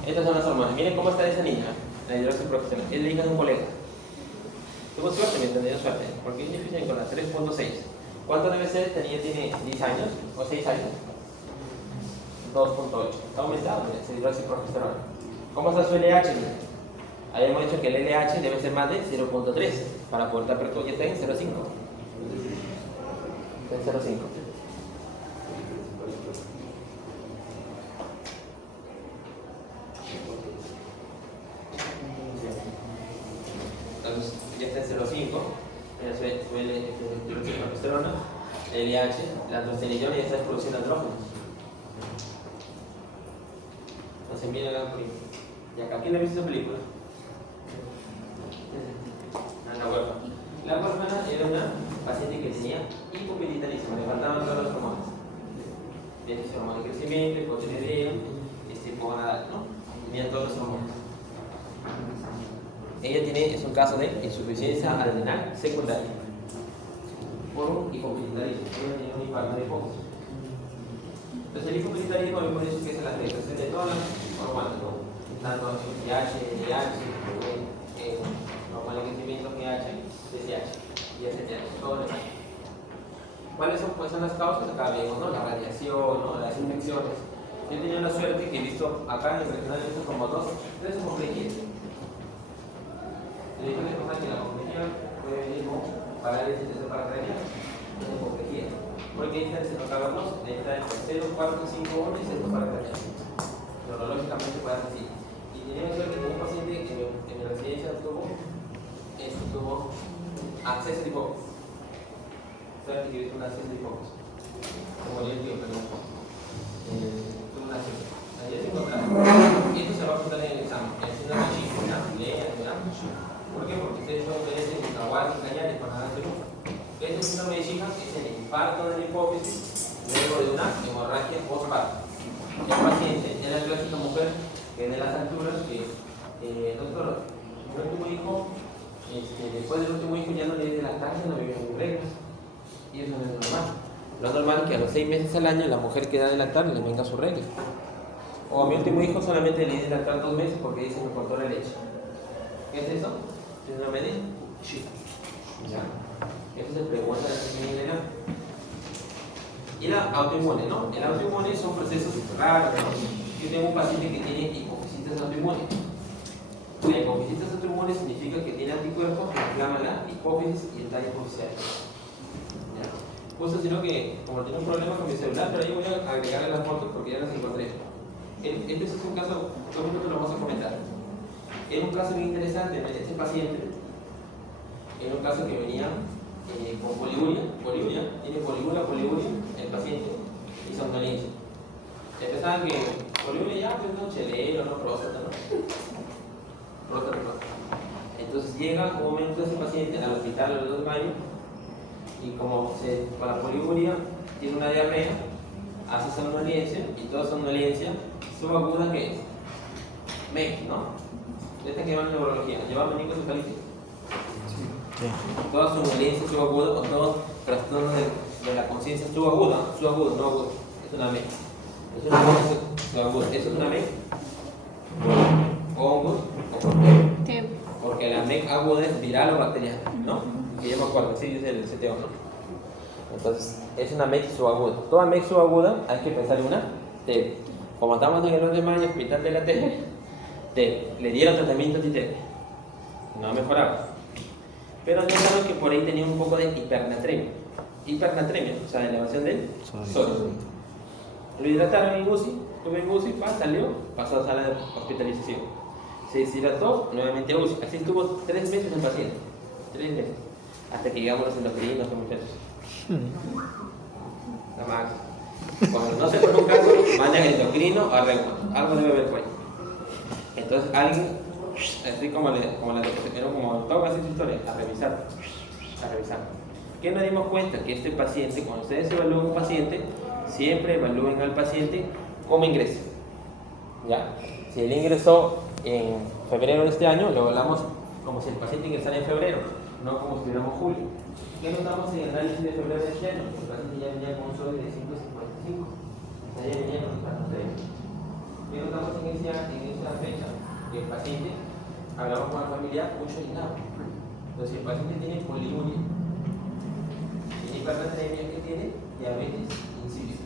Estas son las hormonas. Miren cómo está esa niña, la hidroxi profesional. Es la hija de un colega. Tuvo suerte, me entendió suerte, porque es difícil con la 3.6. ¿Cuánto debe ser? Esta niña tiene 10 años o 6 años. 2.8. Está aumentado, es hidroxiprogesterona. ¿Cómo está su LH? Habíamos dicho que el LH debe ser más de 0.3 para poder estar precoz. Ya está en 0.5. Está en 0.5. Entonces, ya está en 0.5. Su hidroxiprogesterona, el LH, la androstenediona ya está produciendo andrógenos. Entonces, miren la película. ¿Y acá quién ha visto esa película? La huérfana. La huérfana era una paciente que tenía hipopituitarismo, le faltaban todas las hormonas. Tiene su hormona de crecimiento, hipotiroidismo, hiponadal, ¿no? Tenía todas las hormonas. Ella es un caso de insuficiencia adrenal secundaria por un hipopituitarismo. Ella tenía un infarto de hipófisis. Entonces, el hipopituitarismo habíamos dicho que es la afectación de todas las hormonas, ¿no? Tanto IH, LH, hormona de crecimiento, GH, TSH y STH, todo lo demás. ¿Cuáles son, pues, son las causas? Acá vemos, ¿no? La radiación, ¿no? Las infecciones. Yo tenía la suerte que he visto acá en el regional, he visto como 3 homoplejías. Le digo que la homoplejía puede venir con parálisis de paracranial, no es homoplejía. Porque esta se notaba está entre 0, 4, 5, 1 y 0 paracranial. Neurológicamente puede ser así. Y tenía suerte que un paciente en mi residencia tuvo acceso de hipófisis. ¿Saben que tuvo un acceso de hipófisis? Como yo digo, perdón. Tuvo un acceso. Ayer se encontraba. Esto se va a contar en el examen. El síndrome de Chico, ¿ya? ¿verdad? ¿Por qué? Porque ustedes no obedecen ni caguas ni cañares con nada de luz. Este síndrome de Chico es el infarto de la hipófisis luego de una hemorragia postparto. El paciente es la clásica mujer que de las alturas que doctor, mi último hijo, después del último hijo ya no le dice lactancia, no vive en reglas. Y eso no es normal. Lo normal es que a los 6 meses al año la mujer que da de lactar le venga su regla. O a mi último hijo solamente le dice lactar 2 meses porque dice me cortó la leche. ¿Qué es eso? Síndrome de Chico. ¿Ya? Eso se pregunta en la y la autoinmune, ¿no? El autoinmune son procesos raros, ¿no? Yo tengo un paciente que tiene hipofisitis autoinmune. La hipofisitis autoinmune significa que tiene anticuerpos que inflaman la hipófisis y el tallo hipofisial. Justo sino que, como tengo un problema con mi celular, pero ahí voy a agregarle las fotos porque ya las encontré. Este es un caso, todo el mundo lo vamos a comentar. Era un caso muy interesante en este paciente. Era un caso que venía con poliuria, tiene poliuria, el paciente, y somnolencia. Pensaban que poliuria ya, pues no, chelero, no próstata, ¿no? Próstata. Entonces llega un momento ese paciente al hospital a los 2 de mayo y como con la poliuria tiene una diarrea, hace somnolencia y toda somnolencia subaguda que es MEC, ¿no? Esta que lleva neurología, ¿lleva meningoencefalitis? Sí. Toda somnolencia subaguda o todo trastorno de la conciencia subaguda, no aguda, es una MEC. Es una MEC subaguda, ¿eso es una MEC? ¿Hongos o por qué? TEP. Porque la MEC aguda es viral o bacteriana, ¿no? Que yo me acuerdo, sí dice el CTO, ¿no? Entonces, es una MEC subaguda. Toda MEC subaguda hay que pensar en una TEP. Como estamos en el 2 de mayo, hospital de la TEP, le dieron tratamiento anti-TEP. No mejoraba. Pero notaron que por ahí tenía un poco de hipernatremia. Hipernatremia, o sea, elevación del sodio. Lo hidrataron en UCI, estuvo en UCI, salió, pasó a sala de hospitalización. Se deshidrató, nuevamente a UCI. Así estuvo 3 meses el paciente. 3 meses. Hasta que llegamos los endocrinos, muchachos. La max. Cuando no se pone un caso, mandan el endocrino a reuma. Algo debe haber por ahí. Entonces alguien, así como todo así su historia, a revisar. ¿Qué nos dimos cuenta? Que este paciente, cuando ustedes evalúan un paciente, siempre evalúen al paciente cómo ingresa. ¿Ya? Si él ingresó en febrero de este año, lo evaluamos como si el paciente ingresara en febrero, no como si tuviéramos julio. ¿Qué notamos en el análisis de febrero de este año? El paciente ya venía con un sodio de 5.55. Ya venía con hipernatremia. ¿Qué notamos en esa fecha? Que el paciente, hablamos con la familia, mucho orinado. Entonces, si el paciente tiene poliuria, tiene hipernatremia, que tiene diabetes insípida.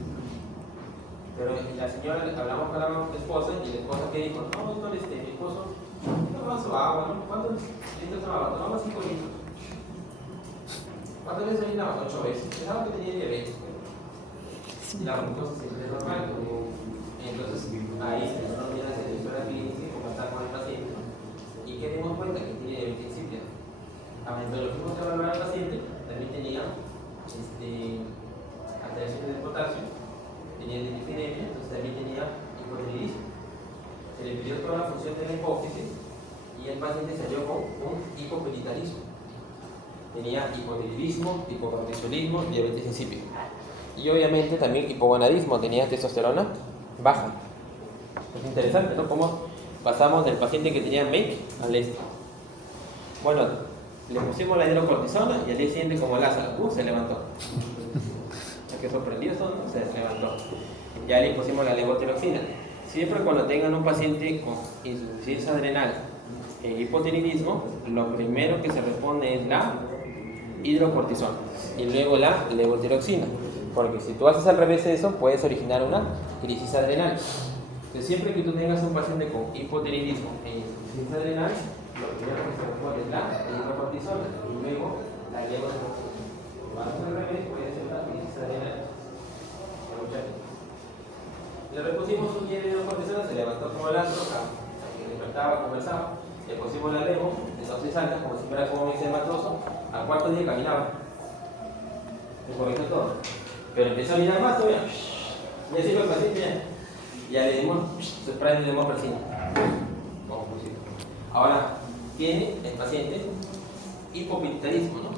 Pero la señora, hablamos con la esposa y la esposa que dijo, no, doctor, mi esposo no toma su agua, ¿no? ¿Cuántos litros de agua? Tomamos 5 litros. ¿Cuántas veces orinaba? 8 veces. Pensaba que tenía diabetes. Y la glucosa siempre es normal. Entonces, ahí se nos viene a hacer la historia clínica y conversar con el paciente. ¿Y qué dimos cuenta? Que tiene diabetes insípida. A metodología de evaluar al paciente, también tenía alteraciones de potasio, tenía dislipidemia, entonces también tenía hipotiroidismo. Se le pidió toda la función de la hipófisis y el paciente salió con un hipoperitarismo. Tenía hipotiroidismo, hipocortisolismo, diabetes insípida. Y obviamente también hipogonadismo, tenía testosterona baja. Es interesante, ¿no? Cómo pasamos del paciente que tenía MEC al este. Bueno, le pusimos la hidrocortisona y al día siguiente, como Lázaro, se levantó. ¿A qué sorprendido son? ¿No? Se levantó. Ya le pusimos la levotiroxina. Siempre cuando tengan un paciente con insuficiencia adrenal e hipotiroidismo, lo primero que se responde es la hidrocortisona y luego la levotiroxina. Porque si tú haces al revés de eso, puedes originar una crisis adrenal. Entonces, siempre que tú tengas un paciente con hipotiroidismo e insuficiencia adrenal, lo primero que se responde es la hidrocortisona y luego la levotiroxina. Cuando haces al revés, puede ser una crisis adrenal. Le repusimos un día de hidrocortisona, se levantó como el astro, se despertaba, conversaba. Le pusimos la levo de dosis altas, como si fuera como mixematoso. Al cuarto día caminaba. Se corrigió todo. Pero empezó a mirar más todavía. Y así lo paciente ya le dimos su spray de demopracina. Ahora, tiene el paciente hipopituitarismo, ¿no?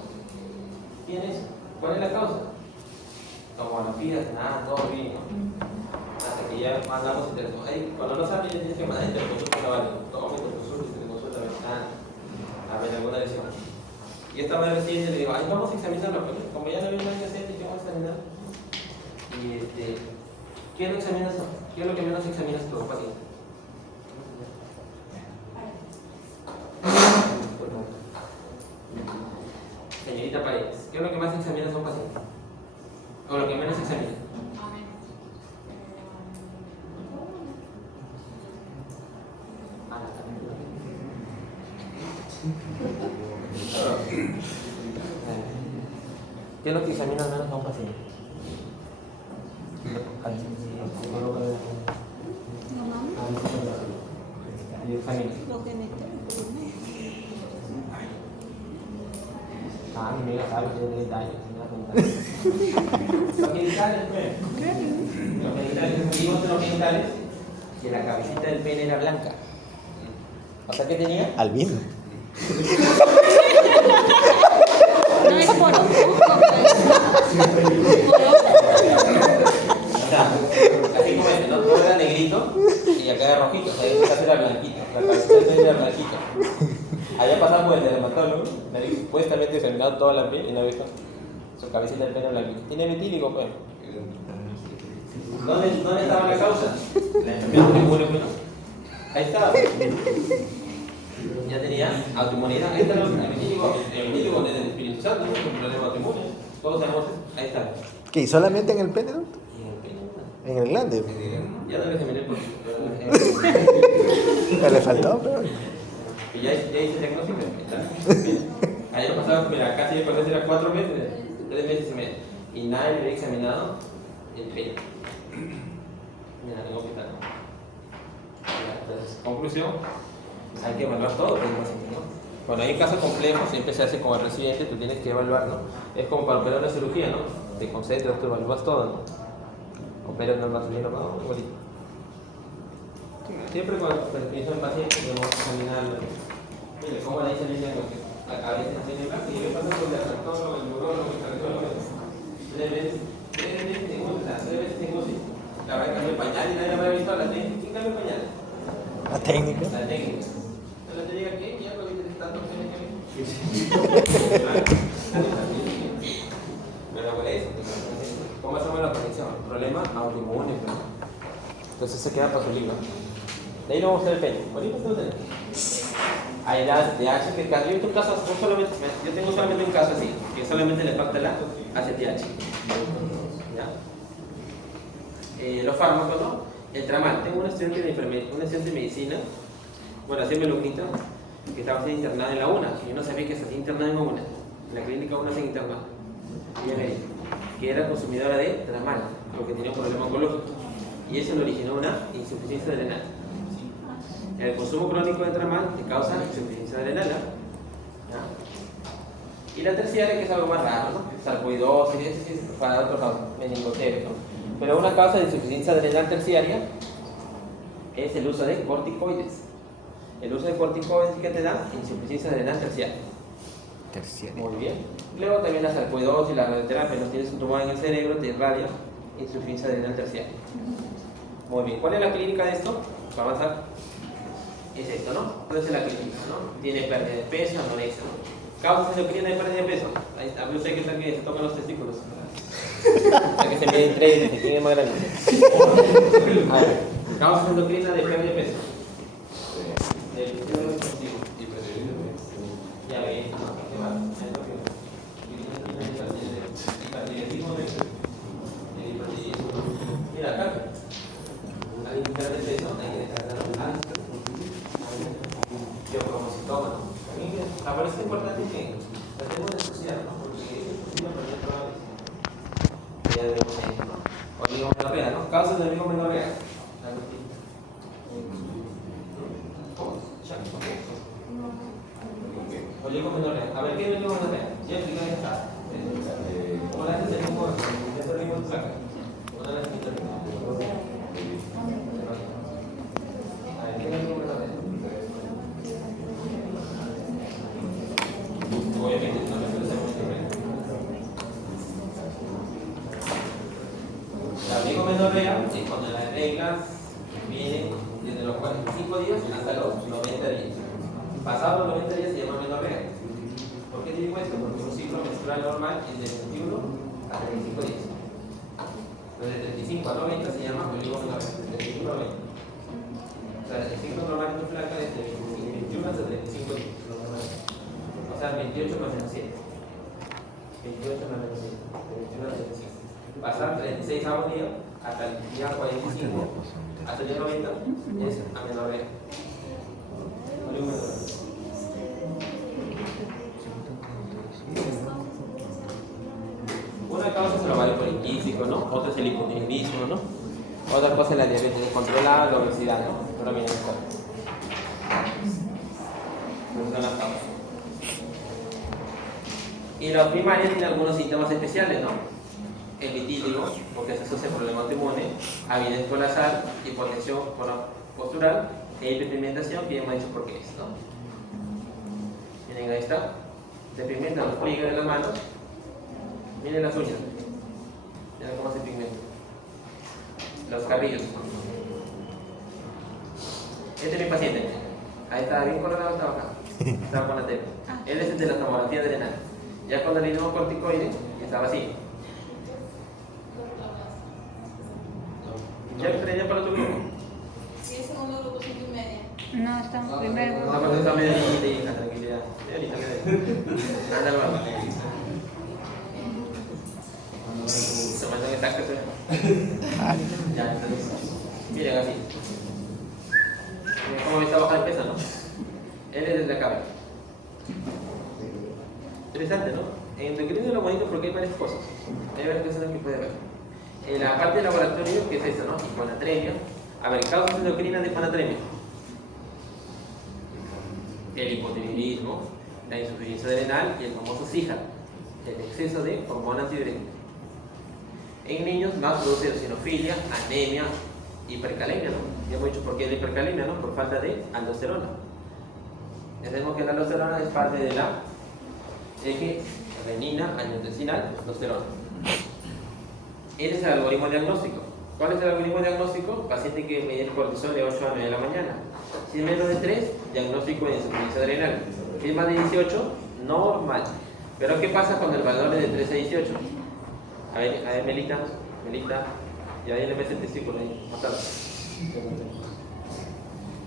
¿Cuál es la causa? Tomografías, nada, todo bien, ¿no? Hasta que ya mandamos interconsulta. Cuando no sabes, ya tienes que mandar interconsulta, vale. Toma interconsulta, a ver alguna lesión. Y esta vez recién le digo, ay, vamos a examinarlo, pero como ya no había nada que hacer, ¿qué vamos a examinar? Y ¿qué es lo que menos examinas tu paciente? Señorita Paredes, ¿qué es lo que más examinas a un paciente? ¿O lo que menos examinas? ¿Qué es lo que examinas menos a un paciente? Lo que me Mi amiga sabe que tiene 30 años. Los genitales, los genitales, vimos en los genitales que la cabecita del pene era blanca. O sea, ¿qué tenía? Albino. no es por un poco, O sea, así como este, ¿no? Todo era negrito y acá era rojito, o sea, en casa era blanquito, la cabeza era blanquito. Había pasado por el dermatólogo, me había supuestamente examinado toda la piel y no había visto su cabecita del pelo blanquito. Tiene metílico, pues. ¿Dónde estaba la causa? La enfermedad autoinmune, pues, ¿no? Ahí estaba. Ya tenía autoinmunidad. Ahí está el metílico del Espíritu Santo, ¿no? Un problema autoinmune. Todos sabemos eso. Ahí está. ¿Qué? ¿Solamente en el pene? ¿No? Y en el pelo, En el glande. ya no le examiné por Pero le faltó, pero. y ya hice el diagnóstico. Ayer pasaba, mira, casi yo cuando era 4 meses, 3 meses y medio. Y nadie le había examinado el pelo. Mira, en el hospital. Entonces, conclusión, hay que evaluar todo el paciente, ¿no? Cuando hay casos complejos, siempre se hace como el residente, tú tienes que evaluar, ¿no? Es como para operar una cirugía, ¿no? Te concentras, tú evalúas todo, ¿no? Operas normal, ¿no? Igualito. Siempre cuando permiso al paciente, debemos examinarlo. Mire, ¿cómo le dice el diagnóstico? A veces tiene blanco y le pasa por el trastorno, el neurólogo, el cardiólogo. 3 veces tengo, o sea, 3 veces tengo, sí. La verdad que cambió el pañal y nadie me había visto la técnica. ¿Quién cambió el pañal? La técnica. La técnica. ¿No la técnica qué? Ya lo viste tanto tiene que ver. Pero por eso, ¿cómo hacemos la conexión? El problema autoinmune, pues. Entonces se queda para su libro. De ahí lo vamos a hacer el pelo. Ahorita se lo tenemos. Hay las de H que yo tengo casos, yo tengo solamente un caso así, que solamente le falta la ACTH. ¿Ya? Los fármacos, ¿no? El tramal. Tengo un estudiante de medicina, bueno, así me lo quito, que estaba siendo internada en la UNA. Yo no sabía que se hacía internada en la UNA. En la clínica UNA se internada. Ella me dijo que era consumidora de tramal, porque tenía un problema oncológico. Y eso le originó una insuficiencia renal. El consumo crónico de tramal te causa insuficiencia renal. ¿Ya? Y la terciaria, que es algo más raro, ¿no? Sarcoidosis, es para otros casos, meningoceles, ¿no? Pero una causa de insuficiencia renal terciaria es el uso de corticoides. El uso de corticoides que te da insuficiencia renal terciaria. Muy bien. Luego también la sarcoidosis, la radioterapia, no tienes un tumor en el cerebro, te irradia insuficiencia renal terciaria. Muy bien. ¿Cuál es la clínica de esto? Para avanzar. Es esto, ¿no? ¿Cuál es la clínica, no? Tiene pérdida de peso, anorexia, ¿no? Causas endocrinas de pérdida de peso. Ahí está. Yo sé que tal que se tocan los testículos. Para que se miden 3 y quién es más grande. A ver. Causas endocrinas de pérdida de peso. Ya ves, ¿qué más? Mira acá. Al indicar de peso hay que descargar un alto. Yo como citoma, ¿no? Ahora es importante que tratemos de asociar, ¿no? Porque es posible aprender toda vez. Ya debemos ir, ¿no? Oligomenorrea, ¿no? Causas de oligomenorrea. Oligomenorrea. A ver, ¿qué es oligomenorrea? Ya expliqué esta. ¿Cómo la haces el mismo de tu saca? ¿Cómo la haces el mismo? A ver, ¿qué es oligomenorrea? Obviamente, no me suele ser muy diferente. La oligomenorrea es cuando las reglas vienen desde los 45 días hasta los 90 días. Pasados los 90 días se llama menorrea. ¿Por qué te digo esto? Porque un ciclo menstrual normal es de 21 a 35 días. Entonces, de 35 a 90 se llama oligomenorrea. De 35 a 90. O sea, el ciclo normal de tu flaca es de 21 hasta 35 días. O sea, 28 más menos 7. 28 más menos 7. De 21 a 35. Pasar 36 a un día hasta el día 45, hasta el día 90 es amenorrea. Oligomenorrea. Una causa es el ovario poliquístico, ¿no? Otra es el hipotiroidismo, ¿no? Otra cosa es la diabetes descontrolada, la obesidad, ¿no? Pero miren esto. Esas son las causas. Y la primaria tiene algunos síntomas especiales, ¿no? El vitíligo, porque se asocia a problema autoinmune, avidez por la sal, hipotensión postural e hiperpigmentación, que ya hemos dicho por qué es, ¿no? Miren, ahí está. Se pigmentan los pliegues de las manos, Miren las uñas. Miren cómo se pigmenta. Los cabellos. Este es mi paciente. Ahí está bien colorado, estaba acá. Estaba con la tela. Él es el de la tomografía adrenal. Ya cuando le dimos corticoide, estaba así. ¿Ya creía para tu grupo? Sí, el segundo grupo 5:30. No, estamos primero. No, pero está medio de hija, tranquilidad. Ahorita quedé. Ándale, vamos. Se mandan el tacto. Ya, entonces. Miren así. Miren cómo está baja de peso, ¿no? Él es desde acá. Interesante, ¿no? En endocrino lo bonito porque hay varias cosas. Hay varias cosas que puede ver. En la parte de laboratorio, ¿qué es esto, no? Hiponatremia. A ver, causas endocrinas de hiponatremia. El hipotiroidismo, la insuficiencia adrenal y el famoso SIHA, el exceso de hormona antidiurética. En niños más produce eosinofilia, anemia, hipercalemia, ¿no? Ya hemos dicho por qué es la hipercalemia, ¿no? Por falta de aldosterona. Ya sabemos que la aldosterona es parte de la eje renina, angiotensinal, aldosterona. Ese es el algoritmo diagnóstico. ¿Cuál es el algoritmo diagnóstico? Paciente que mide el cortisol de 8 a 9 de la mañana. Si es menos de 3, diagnóstico de insuficiencia adrenal. Si es más de 18, normal. Pero ¿qué pasa cuando el valor es de 3 a 18? A ver, Melita, ya ahí le ves el testículo ahí, mátalo.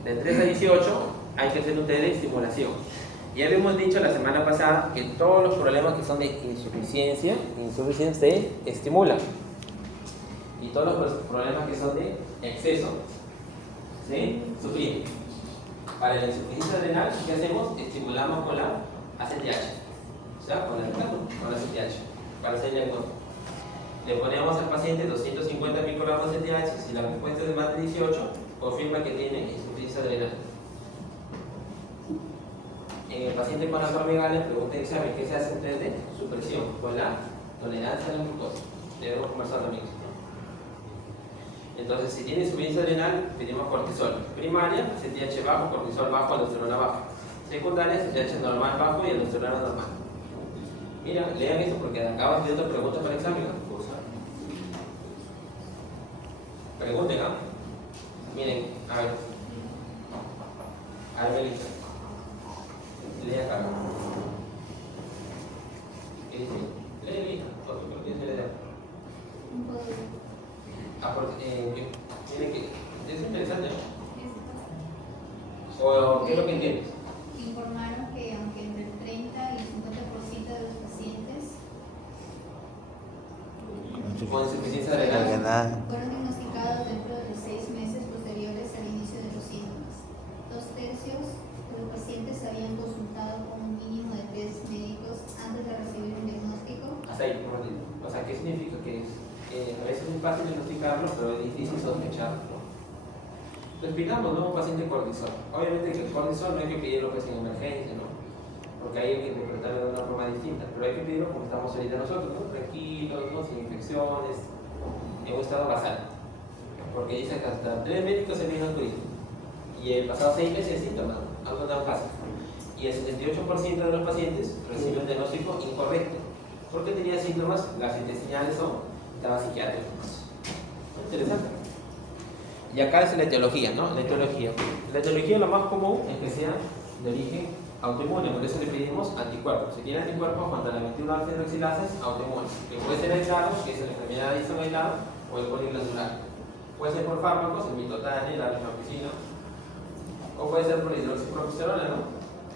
De 3 a 18 hay que hacer un test de estimulación. Ya habíamos dicho la semana pasada que todos los problemas que son de insuficiencia se estimulan. Y todos los problemas que son de exceso se suprimen. Para la insuficiencia adrenal, ¿qué hacemos? Estimulamos con la ACTH. O sea, con la ACTH. Para hacer el diagnóstico. Le ponemos al paciente 250 microgramos de ACTH. Si la respuesta es de más de 18, confirma que tiene insuficiencia adrenal. En el paciente con acromegalia, pregunta de examen, ¿qué se hace en 3D? Supresión, con la tolerancia a la glucosa. Debemos conversar también. Entonces, si tiene insuficiencia adrenal, pedimos cortisol. Primaria, CTH bajo, cortisol bajo, aldosterona baja. Secundaria, CTH normal bajo y aldosterona normal. Mira, lean esto porque acabo de hacer otra pregunta para el examen. Pregunten, ¿ah? Miren, a ver. A ver, Melissa. Lea acá. ¿Qué dice? Lee, hija. ¿Por qué se lee? Miren que es interesante, ¿no? ¿O qué es lo que entiendes? Informaron que aunque entre el 30 y el 50% de los pacientes Con insuficiencia adrenal. fueron diagnosticados dentro de los 6 meses posteriores al inicio de los síntomas. 2/3 de los pacientes habían consultado con un mínimo de 3 médicos antes de recibir un diagnóstico. Hasta ahí, un ratito. O sea, ¿qué significa que es? A veces es muy fácil diagnosticarlo, pero es difícil sospecharlo, ¿no? Lo explicamos, ¿no? Un paciente cortisol. Obviamente que el cortisol no hay que pedirlo pues, en emergencia, ¿no? Porque ahí hay que interpretarlo de una forma distinta. Pero hay que pedirlo como estamos ahorita nosotros, ¿no? Tranquilos, ¿no? Sin infecciones, en un estado basal. Porque dice que hasta 3 médicos se vienen con esto. Y el pasado 6 meses síntomas, ¿no? Algo tan fácil. Y el 78% de los pacientes reciben un diagnóstico incorrecto. Porque tenía síntomas, las intestinales son temas psiquiátricos. Interesante. Y acá es la etiología, ¿no? La etiología lo más común es que sea de origen autoinmune, por eso le pedimos anticuerpos. Si tiene anticuerpos contra la 21 alfa-hidroxilasas, autoinmune. Que puede ser aislado, que es la enfermedad de histoma aislado, o el poliglandular. Puede ser por fármacos, el mitotane, la rifampicina, o puede ser por hidroxiprogesterona, ¿no?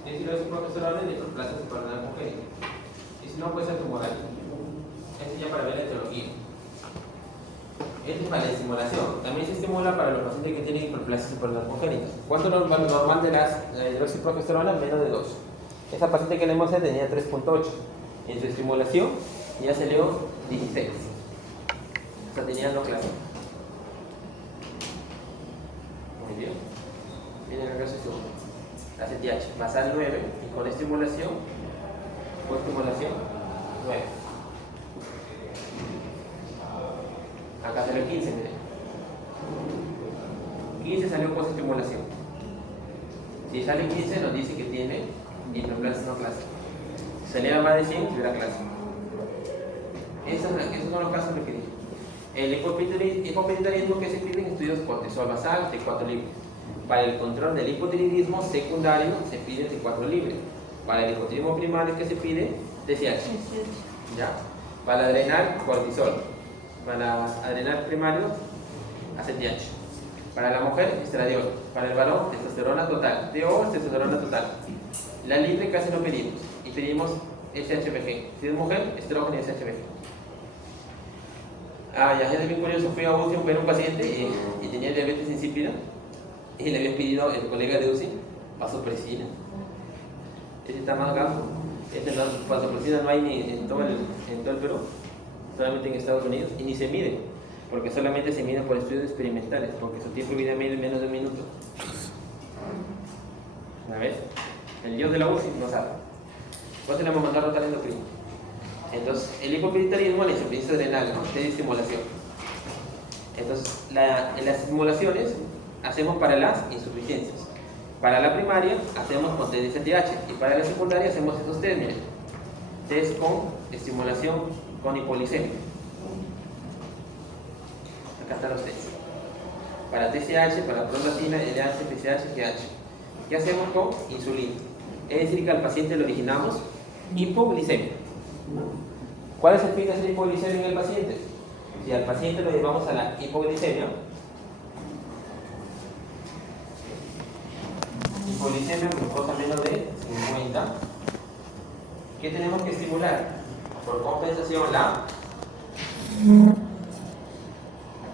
Es hidroxiprogesterona y neutroplasma suprarrenal congénita. Y si no, puede ser tumoral. Esto ya para ver la etiología. Esto es para la estimulación. También se estimula para los pacientes que tienen hiperplasia suprarrenal congénita. ¿Cuánto es lo normal de la hidroxiprogesterona? Menos de 2. Esa paciente que le hemos hecho tenía 3.8. En su estimulación ya se dio 16. O sea, tenía 2 clases. Muy bien. Miren acá su estimulación. La CTH basal 9 y con estimulación, con estimulación 9. Acá salió 15, miren. 15 salió post estimulación. Si sale 15 nos dice que tiene hiperplasia no clásica. Si saliera más de 100, tuviera clase. Esos son los casos requeridos. El hipotiroidismo que se pide en estudios cortisol basal de 4 libres. Para el control del hipotiroidismo secundario se pide de 4 libres. Para el hipotiroidismo primario que se pide TSH. ¿Ya? Para adrenal, cortisol. Para adrenal primario, ACTH. Para la mujer, estradiol. Para el varón, testosterona total. TO, testosterona total. La libre casi no pedimos. Y pedimos SHBG. Si es mujer, estrógeno y SHBG. Ya es bien curioso. Fui a UCI a ver un paciente y tenía diabetes insípida. Y le había pedido el colega de UCI vasopresina. Ese está más gasto. Vasopresina no hay ni en todo el Perú, solamente en Estados Unidos, y ni se mide, porque solamente se mide por estudios experimentales, porque su tiempo de vida medio es menos de un minuto. ¿La ves? El dios de la UCI no sabe. Pues le vamos a mandar a rotar endocrino. Entonces, el hipopituitarismo, la insuficiencia adrenal, ¿no? De estimulación. Entonces, las estimulaciones hacemos para las insuficiencias. Para la primaria hacemos con test de STH y para la secundaria hacemos estos test, miren. Test con estimulación con hipoglicemia. Acá están los test. Para TSH, para prolactina, LH, PCH, GH. ¿Qué hacemos con insulina? Es decir, que al paciente le originamos hipoglicemia. ¿Cuál es el fin de hacer hipoglicemia en el paciente? Si al paciente lo llevamos a la hipoglicemia, glucosa menos de 50, ¿qué tenemos que estimular? Por compensación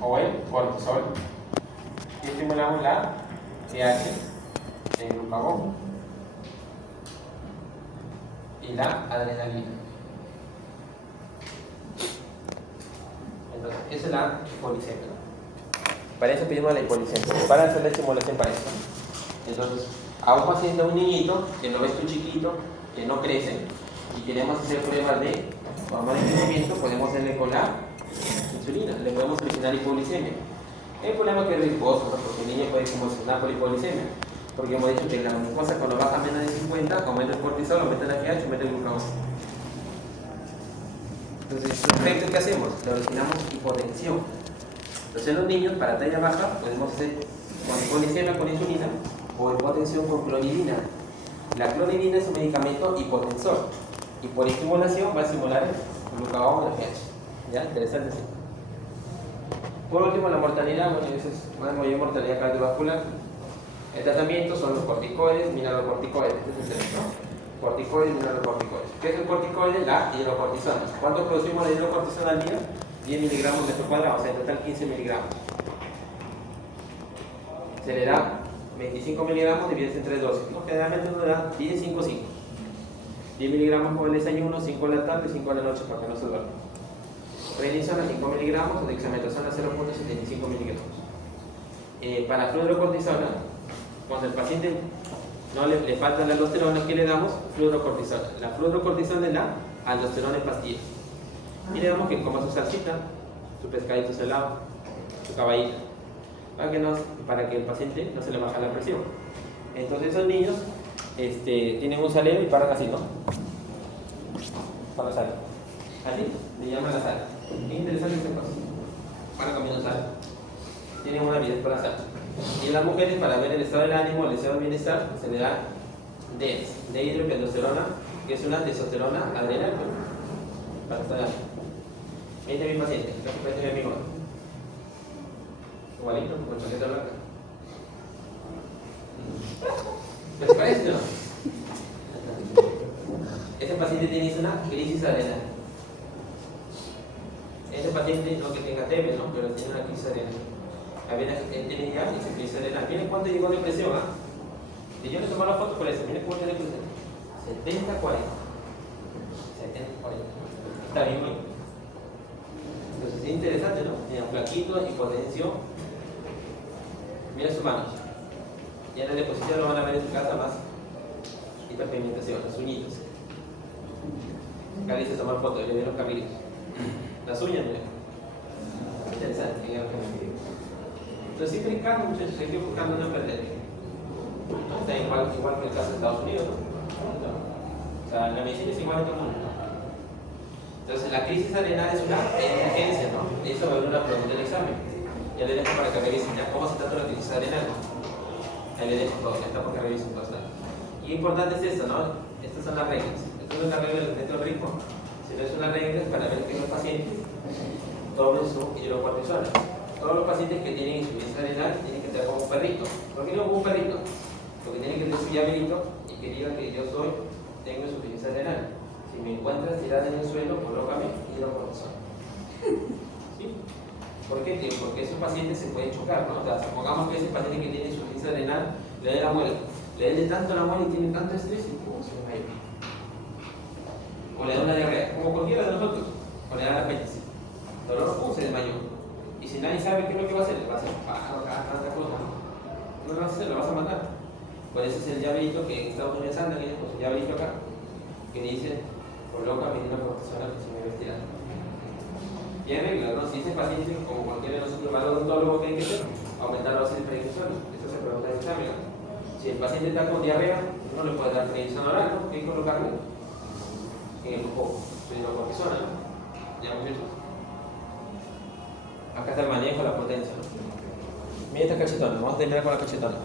o el cortisol. Y estimulamos la TH, el glucagón y la adrenalina. Entonces, esa es la hipoglicemia. Para eso pedimos la hipoglicemia, para hacer la estimulación para esto. Entonces, a un paciente, a un niñito que lo ves tú chiquito, que no crece, y queremos hacer pruebas de hormona de crecimiento, podemos hacerle con la insulina, le podemos originar hipoglicemia. El problema es que es riesgoso, ¿no? Porque el niño puede convulsionar por hipoglicemia, porque hemos dicho que la glucosa cuando baja menos de 50, aumenta el cortisol, aumenta la GH, aumenta el glucagón. Entonces, ¿qué hacemos? Le originamos hipotensión. Entonces, en los niños, para talla baja, podemos hacer con hipoglicemia, con insulina, o hipotensión con clonidina. La clonidina es un medicamento hipotensor y por estimulación va a estimular el glucagón o la GH. ¿Ya? Interesante, sí. Por último, la mortalidad, muchas veces una mayor mortalidad cardiovascular. El tratamiento son los corticoides, mineralocorticoides. Este es el tema, ¿no? Corticoides, mineralocorticoides. ¿Qué es el corticoide? La hidrocortisona. ¿Cuánto producimos de hidrocortisona al día? 10 miligramos de metro cuadrado, o sea, en total 15 miligramos. Se le da 25 miligramos divididos en 3 dosis, ¿no? Generalmente uno da 10, 5, 5. 10 miligramos con el desayuno, 5 en la tarde, 5 en la noche para que no se duerma. Prednisona 5 miligramos, dexametasona 0.75 miligramos. Para fluorocortisona, cuando el paciente no le falta la aldosterona, ¿qué le damos? Fluorocortisona. La fluorocortisona es la aldosterona en pastillas. Y le damos que coma su salsita, su pescadito salado, su caballito, para que el paciente no se le baje la presión. Entonces esos niños tienen un salero y paran así, ¿no? Para sal. Así, le llaman la sal. Es interesante esta cosa. Para comiendo sal. Tienen una avidez para sal. Y en las mujeres, para ver el estado del ánimo, el estado del bienestar, se le da DES, dehidroepiandrosterona, que es una testosterona adrenal, para estar ánimo. Este es mi paciente, este es mi amigo. Igualito, con chaqueta blanca. ¿Les parece o no? Este paciente tiene una crisis adrenal. Este paciente, no que tenga TB, ¿no? Pero tiene una crisis adrenal. Él tiene ya esa crisis adrenal. Miren cuánto llegó de presión, ¿ah? Y yo le tomé la foto por eso. Miren cuánto de presión. 70-40. 70-40. Está bien, ¿no? Entonces es interesante, ¿no? Mira, flaquito, hipotensión. Mira sus manos. Ya en la deposición lo van a ver en su casa más. Hiperpigmentación, las uñitas. Acá dice tomar fotos, le ven los cabellos. Las uñas, mira. Interesante, entonces siempre en casa, muchachos, hay que ir buscando no perder. Está igual que el caso de Estados Unidos, ¿no? O sea, la medicina es igual en todo el mundo. Entonces, la crisis arenal es una emergencia, ¿no? Eso va a haber una pregunta del examen. Ya le dejo para que revisen, ¿ya? ¿Cómo se trata la crisis arenal? Ahí le dejo todo, ya está porque revisen cosas. Y importante es esto, ¿no? Estas son las reglas. Esto no es la regla del efecto del ritmo, sino es una regla para ver que los pacientes tomen su hidrocortisona. Todos los pacientes que tienen insuficiencia renal tienen que tener como un perrito. ¿Por qué no como un perrito? Porque tienen que tener su llaverito y que diga que yo tengo insuficiencia renal. Si me encuentras tirada en el suelo, colócame hidrocortisona. ¿Sí? ¿Por qué? Porque esos pacientes se pueden chocar, ¿no? O sea, supongamos que ese paciente que tiene insuficiencia renal le dé la muela. Le dé tanto la muela y tiene tanto estrés y ¡pum! Se desmaya. O le da una diarrea, como cualquiera de nosotros. O le da la apéndice. Dolor, ¡pum! Se desmayó. Y si nadie sabe qué es lo que va a hacer, le va a hacer pájaro, tanta cosa. No lo vas a hacer, lo vas a matar. Por eso es el llaverito que en Estados Unidos anda, que es el llaverito acá, que dice, coloca medida cortisona que se me va estirando. Tiene reglas, ¿no? Si ese paciente, como cualquiera de nosotros, va al odontólogo, ¿qué hay que hacer? Aumentar la dosis de prednisona. Eso se pregunta en el examen. Si el paciente está con diarrea, no le puede dar prednisona oral, ¿no? Hay que colocarle en el ojo, cortisona, ¿no? ¿Ya muchachos? Acá está el manejo de la potencia, ¿no? Mira esta cachetona, vamos a terminar con la cachetona.